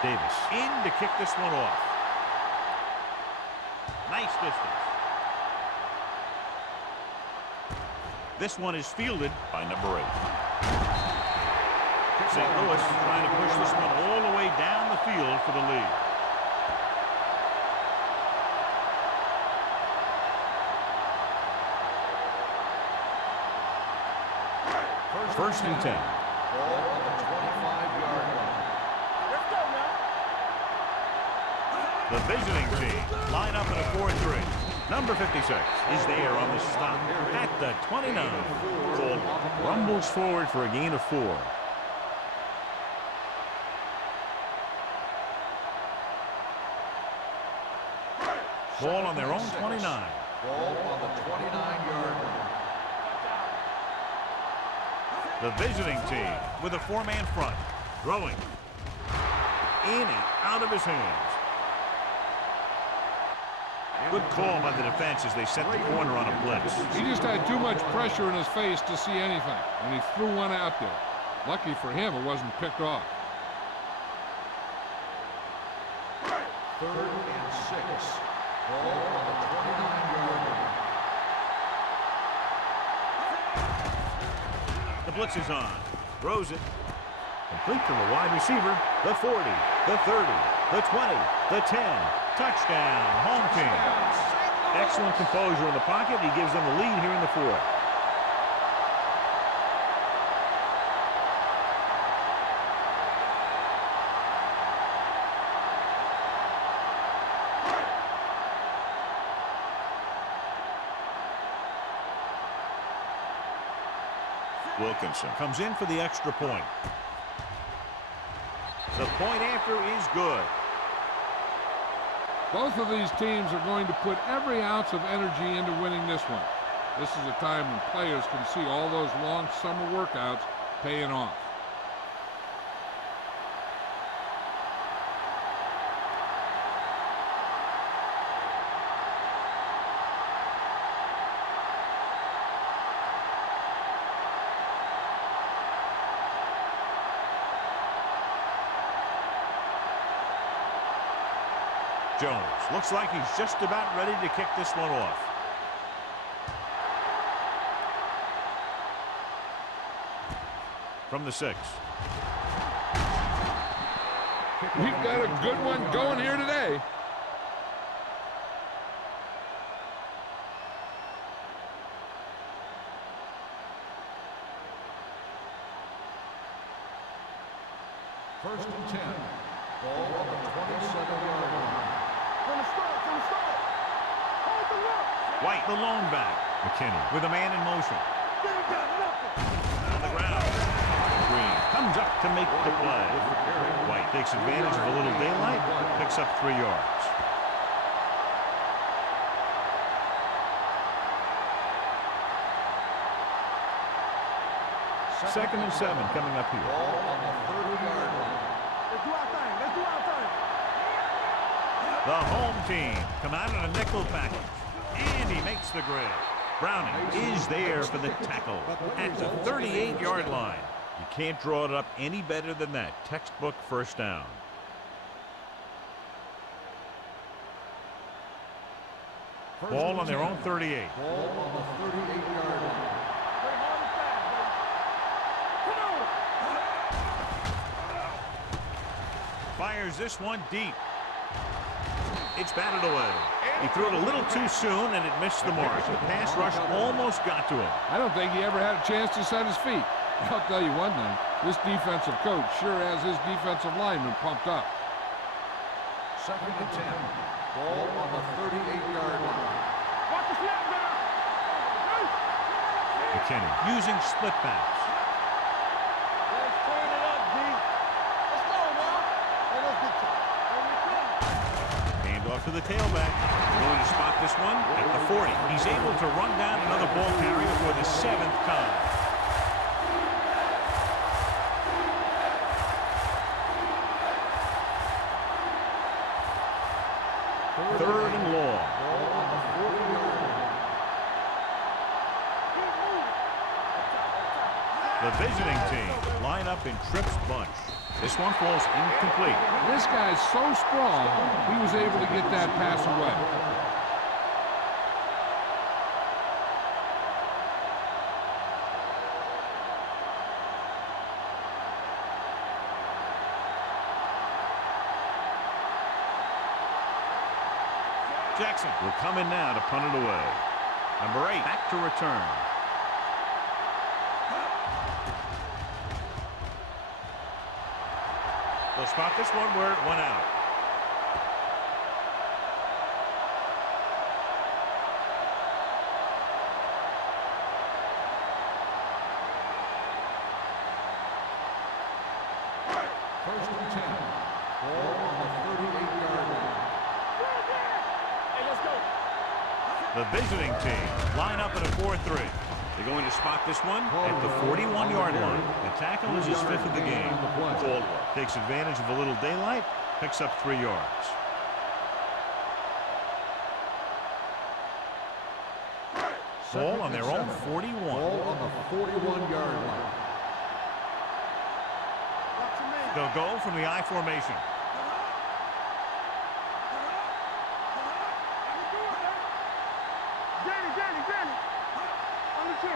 Davis in to kick this one off. Nice distance. This one is fielded by number 8. St. Louis trying to push this one all the way down the field for the lead. First and 10. Ball on the 25-yard line. Let's go now. The visiting team line up in a 4-3. Number 56 is there on the stop at the 29. Cole rumbles forward for a gain of 4. Ball on their own 29. Ball on the 29-yard line. The visiting team with a 4-man front. Throwing. In and out of his hands. Good call by the defense as they set the corner on a blitz. He just had too much pressure in his face to see anything, and he threw one out there. Lucky for him, it wasn't picked off. 3rd and 6. Ball on the 29-yard line. The blitz is on. Throws it. Complete to the wide receiver. The 40, the 30, the 20, the 10. Touchdown, home team. Excellent composure in the pocket. He gives them the lead here in the 4th. Wilkinson comes in for the extra point. The point after is good. Both of these teams are going to put every ounce of energy into winning this one. This is a time when players can see all those long summer workouts paying off. Jones looks like he's just about ready to kick this one off. From the 6. We've got a good one going here today. First and 10. Ball on the 27-yard line. From the start, from the start. Hold the look. White, the lone back. McKinney with a man in motion. They ain't got nothing. On the ground. Green comes up to make the play. White takes advantage of a little daylight, picks up 3 yards. Second and 7 coming up here. Ball on the 30-yard line. Let's do our thing. Let's do our thing. The home team come out in a nickel package. And he makes the grab. Browning is there for the tackle at the 38-yard line. You can't draw it up any better than that. Textbook first down. Ball on their own 38. Ball on the 38-yard line. Play hard and fast, baby. Come on. Fires this one deep. It's batted away. He threw it a little too soon, and it missed the mark. The pass rush almost got to him. I don't think he ever had a chance to set his feet. I'll tell you one thing, this defensive coach sure has his defensive lineman pumped up. Second and 10. Ball on the 38-yard line. Watch the snap now. McKinney using split backs. Let's turn it up, D. Let's go now. Hey, let's get to it. Hand off to the tailback. We're going to spot this one at the 40. He's able to run down another ball carrier for the 7th time. Third and long. Ball on the 40-yard line. The visiting team line up in Tripp's bunch. This one falls incomplete. This guy's so strong, he was able to get that pass away. Jackson will come in now to punt it away. Number 8 back to return. They'll spot this one where it went out. First and 10. Ball on the 38-yard line. Hey, let's go. The visiting team line up in a 4-3. They're going to spot this one at the 41-yard line. The tackle is his 5th of the game. Caldwell takes advantage of a little daylight, picks up 3 yards. Ball on their own 41. Ball on the 41-yard line. Watch your man. They'll go from the I formation. Danny. On the 10.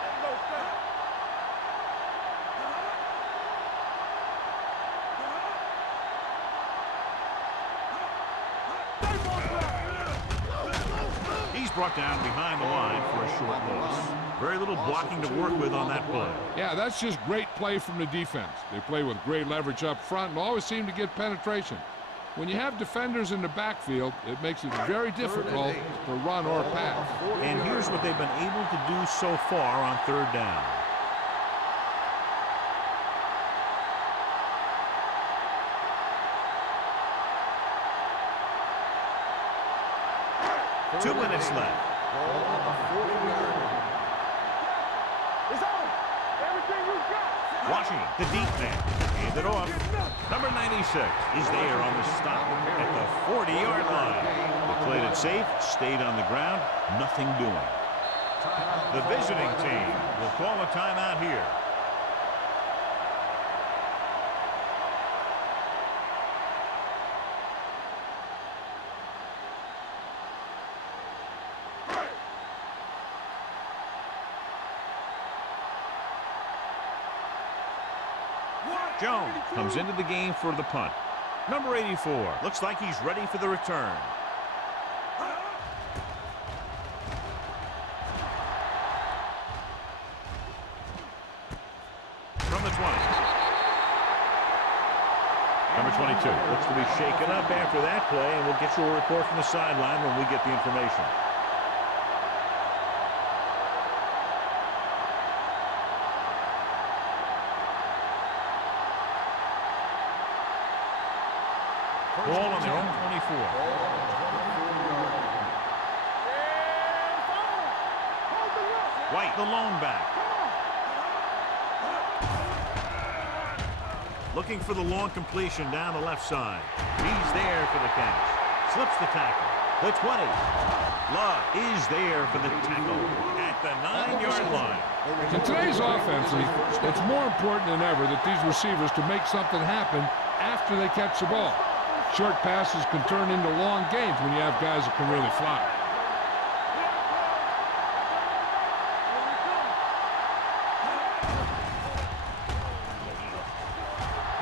Let's go, fast. He's brought down behind the line for a short loss. Very little blocking to work with on that play. Yeah, that's just great play from the defense. They play with great leverage up front and always seem to get penetration. When you have defenders in the backfield, it makes it very difficult to run or pass. And here's what they've been able to do so far on 3rd down. 2 minutes left. Ball on the 40-yard line. It's on. Everything you got. Washington, the deep man. Hand it off. Number 96 is there on the stop at the 40-yard line. They played it safe, stayed on the ground, nothing doing. The visiting team will call a timeout here. Jones comes into the game for the punt. Number 84 looks like he's ready for the return. From the 20. Number 22 looks to be shaken up after that play, and we'll get you a report from the sideline when we get the information. Ball on their own 24. White, the lone back. Looking for the long completion down the left side. He's there for the catch. Slips the tackle. The 20. Love is there for the tackle at the 9-yard line. In today's offense, it's more important than ever that these receivers to make something happen after they catch the ball. Short passes can turn into long gains when you have guys that can really fly.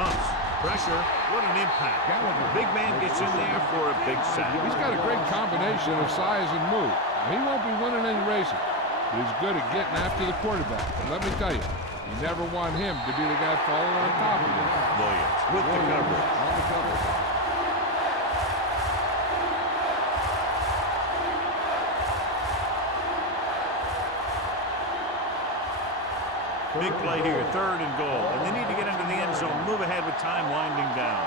Pumps. Pressure. What an impact. Big man gets in there for a big sack. He's got a great combination of size and move. Now, he won't be winning any races, but he's good at getting after the quarterback. And let me tell you, you never want him to be the guy falling on top of you. Williams with the coverage. Big play here, 3rd and goal. And they need to get into the end zone, move ahead with time winding down.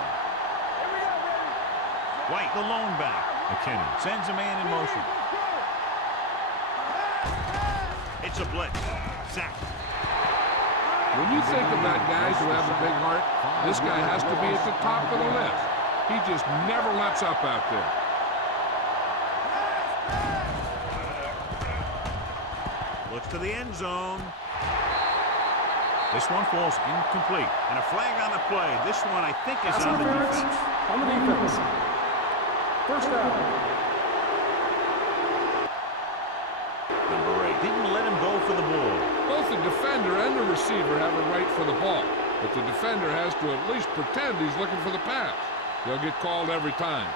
White, the lone back. McKinney sends a man in motion. It's a blitz. Sack. When you think about guys who have a big heart, this guy has to be at the top of the list. He just never lets up out there. Looks to the end zone. This one falls incomplete. And a flag on the play. This one, I think, is on the defense. On the defense. First down. Number 8 didn't let him go for the ball. Both the defender and the receiver have a right for the ball, but the defender has to at least pretend he's looking for the pass. They'll get called every time.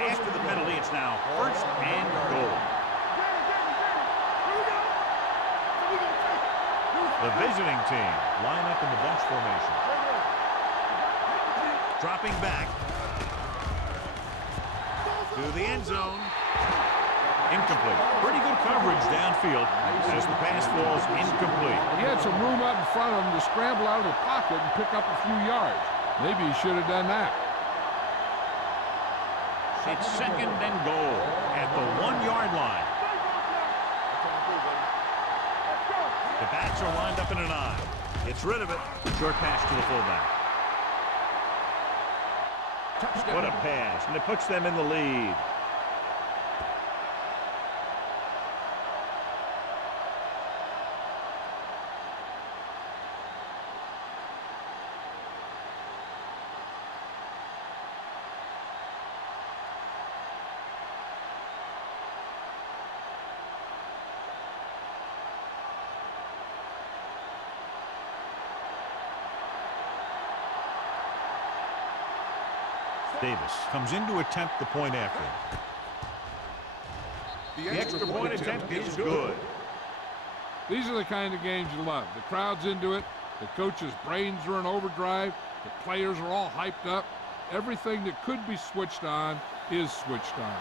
After the penalty, it's now 1st and goal. The visiting team line up in the bunch formation. Dropping back to the end zone. Incomplete. Pretty good coverage downfield as the pass falls incomplete. He had some room out in front of him to scramble out of the pocket and pick up a few yards. Maybe he should have done that. It's 2nd and goal at the 1-yard line. The backs are lined up in an I. Gets rid of it. Short pass to the fullback. What a pass. And it puts them in the lead. Davis comes in to attempt the point after. The extra point attempt is good. These are the kind of games you love. The crowd's into it. The coach's brains are in overdrive. The players are all hyped up. Everything that could be switched on is switched on.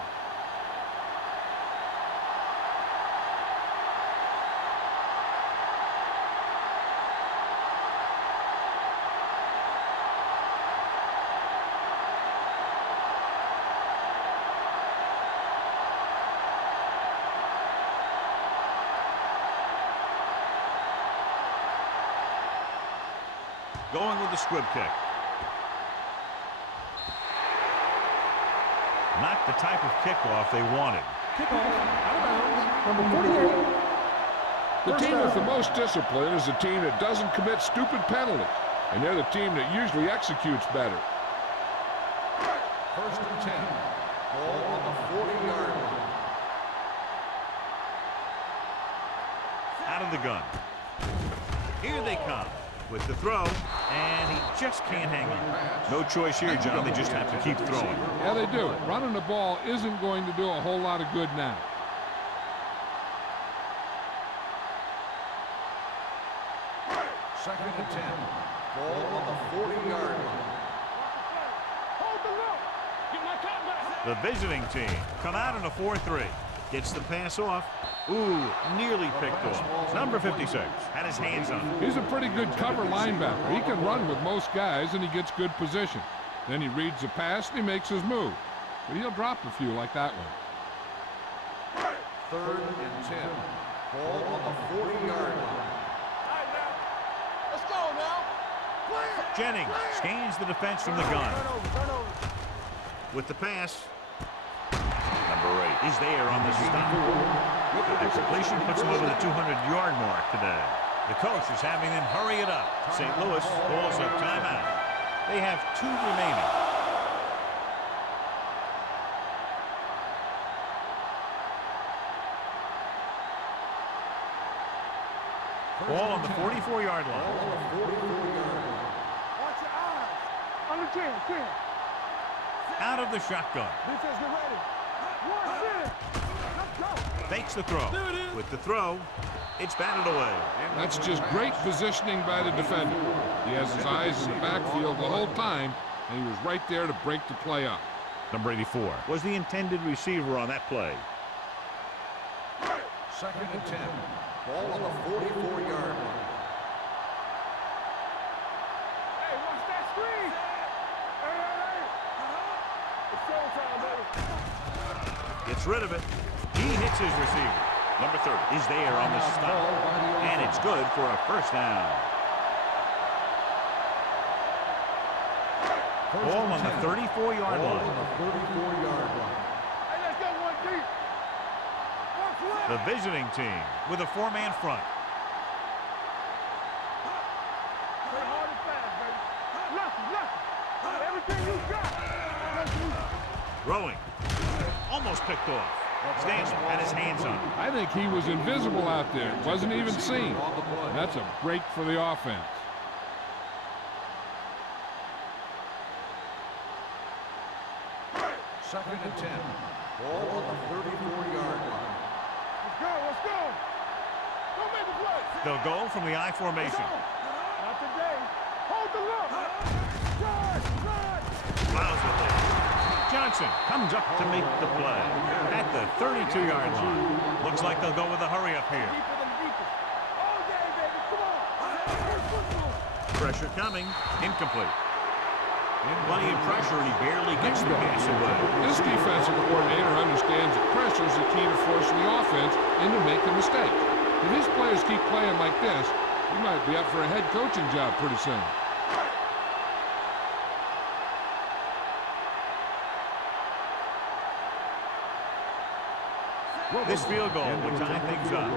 going with the squib kick. Not the type of kickoff they wanted. Kickoff out of bounds. Number 48. The First team with the down. most discipline is the team that doesn't commit stupid penalties. And they're the team that usually executes better. First and 10. Ball on the 40-yard line. Out of the gun. Here they come with the throw, and he just can't hang on. No choice here, John. They just have to keep throwing. Yeah, they do. Running the ball isn't going to do a whole lot of good now. Second and 10. Ball on the 40-yard line. Hold the look. Get my top back. The visiting team come out in a 4-3. Gets the pass off. Ooh, nearly picked off. Number 56 had his hands on it. He's a pretty good cover linebacker. He can run with most guys, and he gets good position. Then he reads the pass, and he makes his move. But he'll drop a few like that one. Third and 10. Ball on the 40-yard line. All right, now. Let's go now. Clear. Jennings scans the defense from the gun. Turn over. With the pass. Number 8 is there on the stop. That completion puts him over the 200-yard mark today. The coach is having them hurry it up. St. Louis calls a timeout. They have 2 remaining. Ball on the 44-yard line. Ball on the 44-yard line. Watch your eyes. On the 10. Out of the shotgun. Defense, get ready. One, let's go. Fakes the throw. With the throw, it's batted away. That's just great positioning by the defender. He has his eyes in the backfield the whole time, and he was right there to break the play up. Number 84 was the intended receiver on that play. Second and 10. Ball on the 44-yard line. Hey, watch that screen. Hey. It's showtime, baby. Gets rid of it. He hits his receiver. Number 30 is there on the stop. And it's good for a first down. Ball on the 34-yard Ball line. on the 34-yard line. Hey, let's go one deep. Watch left. The visiting team with a 4-man front. Play hard and fast, baby. Lucky. Everything you got. Throwing. Almost picked off. Stanley had his hands on it. I think he was invisible out there. Wasn't even seen. On the play. That's a break for the offense. Second and 10. Ball on the 34-yard line. Let's go. Don't make the play. They'll go from the I formation. Not today. Hold the look. Charge. Plows it there. Johnson comes up to make the play at the 32-yard line. Looks like they'll go with a hurry-up here. Deeper than deepest. All day, baby. Come on. Pressure coming. Incomplete. Plenty of pressure, and he barely gets the pass away. This defensive coordinator understands that pressure is the key to forcing the offense into making mistakes. If his players keep playing like this, he might be up for a head coaching job pretty soon. This field goal would tie things up.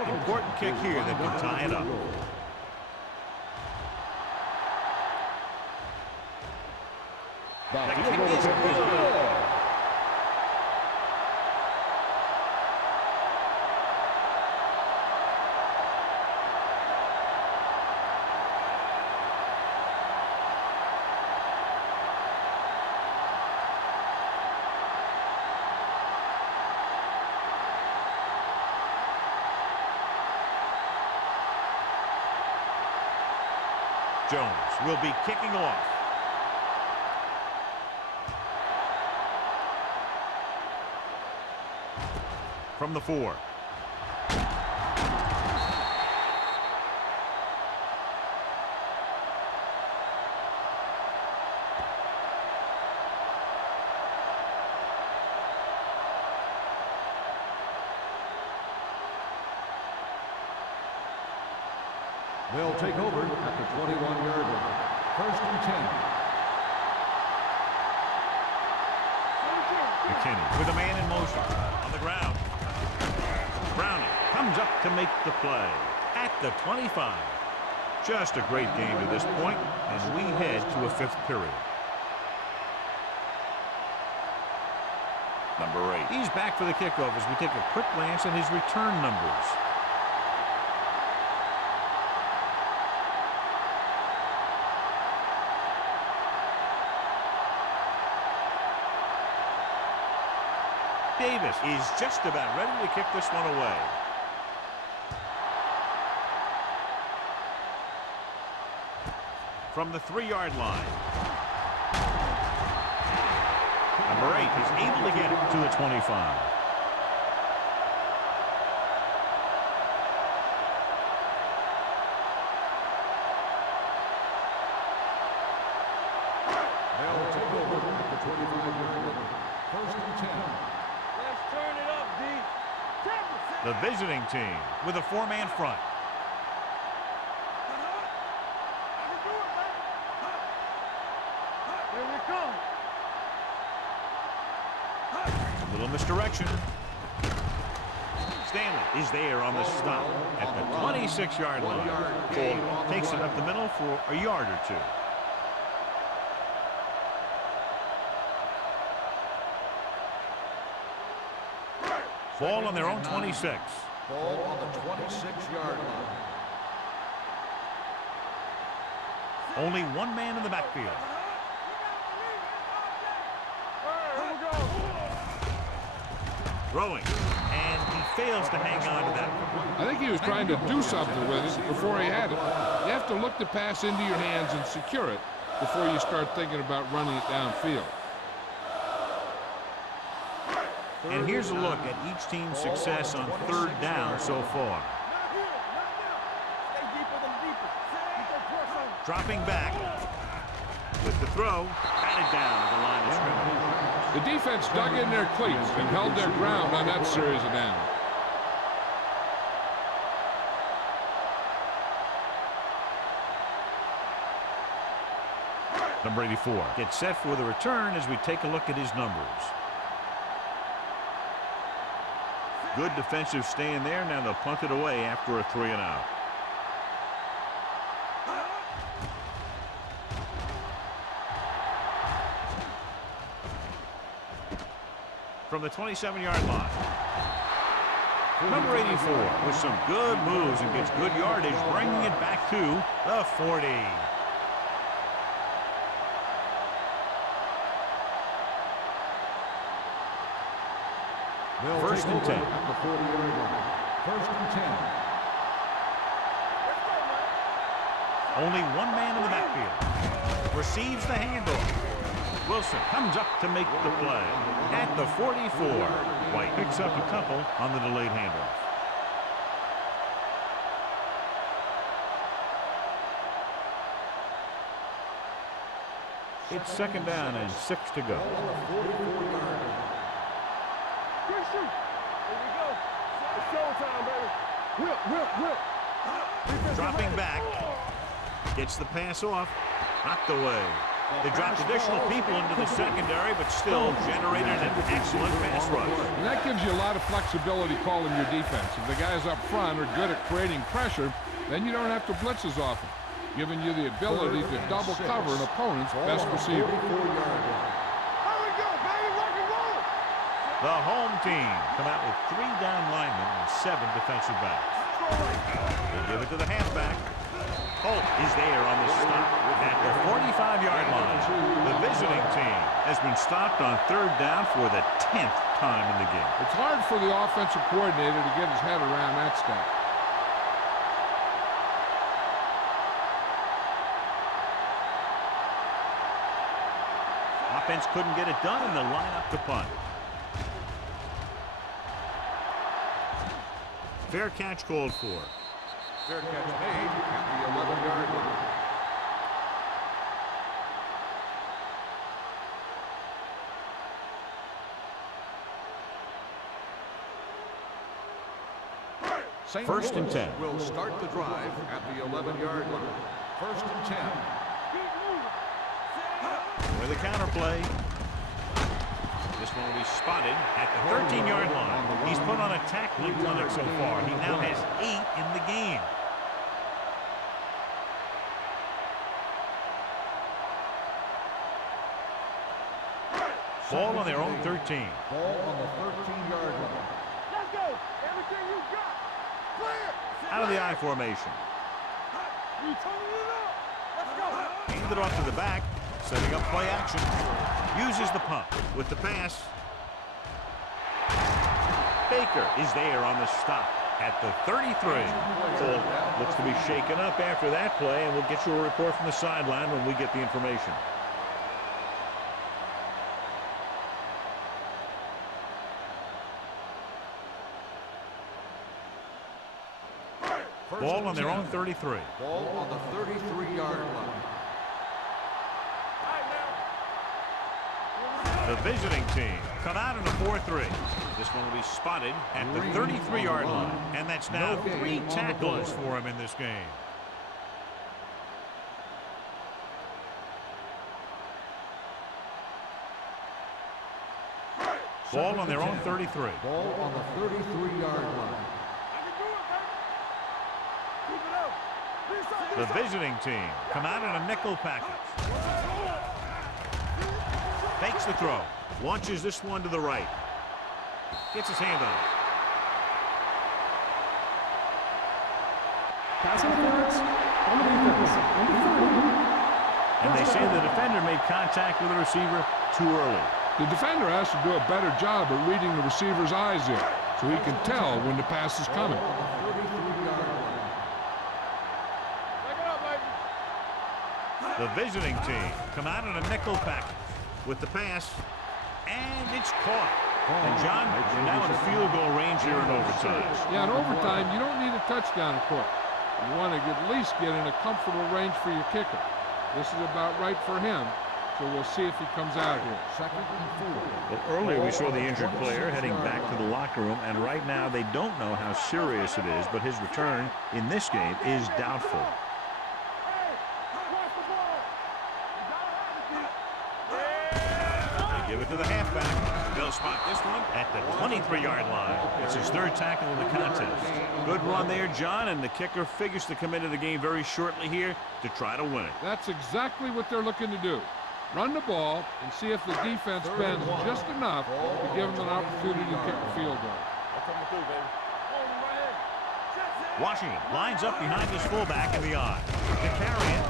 Important kick here that can tie it up. The kick is good. Jones will be kicking off. From the 4. They'll take over at the 21-yard line. First and 10. McKinney with a man in motion on the ground. Browning comes up to make the play at the 25. Just a great game to this point, and we head to a fifth period. Number 8. He's back for the kickoff as we take a quick glance at his return numbers. Davis is just about ready to kick this one away. From the 3-yard line. Number 8 is able to get it to the 25. They'll take over at the 25-yard line. First and 10. Let's turn it up, D. The visiting team with a 4-man front. Here we come. A little misdirection. Stanley is there on the stop at the 26-yard line. Cole takes it up the middle for a yard or two. Ball on their own 26. Ball on the 26-yard line. Only one man in the backfield. Here we go. Throwing, and he fails to hang on to that one. I think he was trying to do something with it before he had it. You have to look the pass into your hands and secure it before you start thinking about running it downfield. And here's a look at each team's success on third down so far. Not here. Not now. Stay deeper than deeper. Keep that press on. Dropping back with the throw, batted down at the line of scrimmage. The defense dug in their cleats and held their ground on that series of downs. Number 84 gets set for the return as we take a look at his numbers. Good defensive stand there. Now they'll punt it away after a 3-and-out. From the 27-yard line. Number 84 with some good moves and gets good yardage, bringing it back to the 40. First and 10. At the 40-yard line. First and 10. Only one man in the backfield. Receives the handoff. Wilson comes up to make the play at the 44. White picks up a couple on the delayed handoff. It's second down and 6 to go. Good shoot. Here we go. It's showtime, baby. Whip. Dropping back. Gets the pass off. Knocked away. They dropped additional people into the secondary, but still generated an excellent pass rush. And that gives you a lot of flexibility calling your defense. If the guys up front are good at creating pressure, then you don't have to blitz as often, giving you the ability to double cover an opponent's best receiver. The home team come out with 3 down linemen and 7 defensive backs. They give it to the halfback. Holt is there on the stop at the 45-yard line. The visiting team has been stopped on third down for the 10th time in the game. It's hard for the offensive coordinator to get his head around that stop. Offense couldn't get it done, and they'll line up to punt. Fair catch called for. Fair catch made at the 11-yard line. St. First and Louis 10. will start the drive at the 11-yard line. First and 10. With the counter play. This one will be spotted at the 13-yard line. He's put on a tackling clinic so far. He now has 8 in the game. Ball on their own 13. Ball on the 13-yard line. Let's go. Everything you got. Clear. Out of the I formation. You turning it up. Let's go. Handed off to the back. Setting up play action. Uses the pump with the pass. Baker is there on the stop at the 33. So looks to be shaken up after that play, and we'll get you a report from the sideline when we get the information. Ball on their own 33. Ball on the 33-yard line. The visiting team come out in a 4-3. This one will be spotted at the 33-yard line. And that's now 3 tackles for him in this game. Ball on their own 33. Ball on the 33-yard line. The visiting team come out in a nickel package. Fakes the throw. Launches this one to the right. Gets his hand on it. Pass interference on the defense. Number 30. And they say the defender made contact with the receiver too early. The defender has to do a better job at reading the receiver's eyes in, so he can tell when the pass is coming. The visiting team come out in a nickel package with the pass, and it's caught. And John, you're now in field goal range here in overtime. Yeah, in overtime, you don't need a touchdown, of course. You want to at least get in a comfortable range for your kicker. This is about right for him, so we'll see if he comes out here. Second and 4. Well, earlier we saw the injured player heading back to the locker room, and right now they don't know how serious it is, but his return in this game is doubtful. Give it to the halfback. They'll spot this one at the 23-yard line. It's his 3rd tackle of the contest. Good run there, John, and the kicker figures to come into the game very shortly here to try to win it. That's exactly what they're looking to do. Run the ball and see if the defense bends just enough to give them an opportunity to kick a field goal. Washington lines up behind his fullback in the I. To carry it,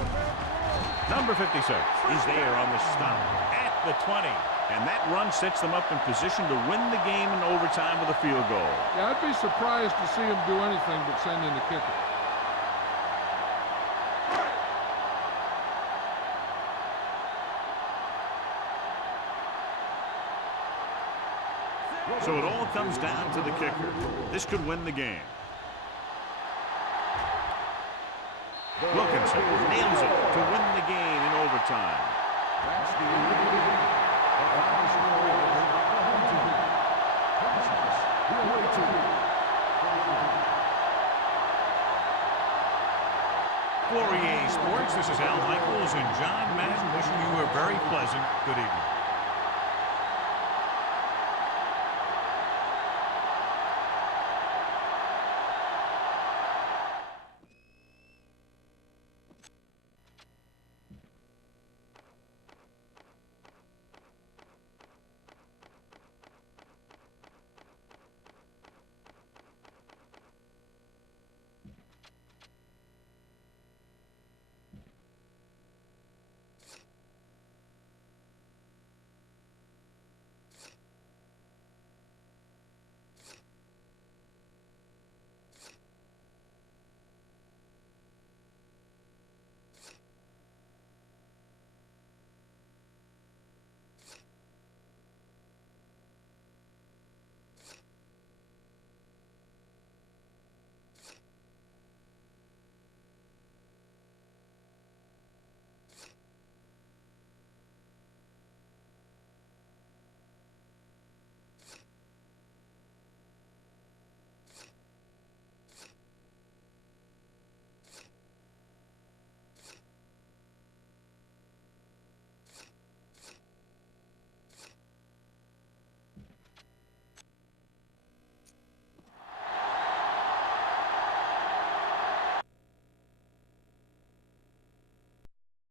number 56 is there on the stop at the 20. And that run sets them up in position to win the game in overtime with a field goal. Yeah, I'd be surprised to see him do anything but send in the kicker. So it all comes down to the kicker. This could win the game. Wilkinson nails it to win the game in overtime. That's the end of the game. Fourier Sports, this is Al Michaels and John Madden wishing you a very pleasant good evening.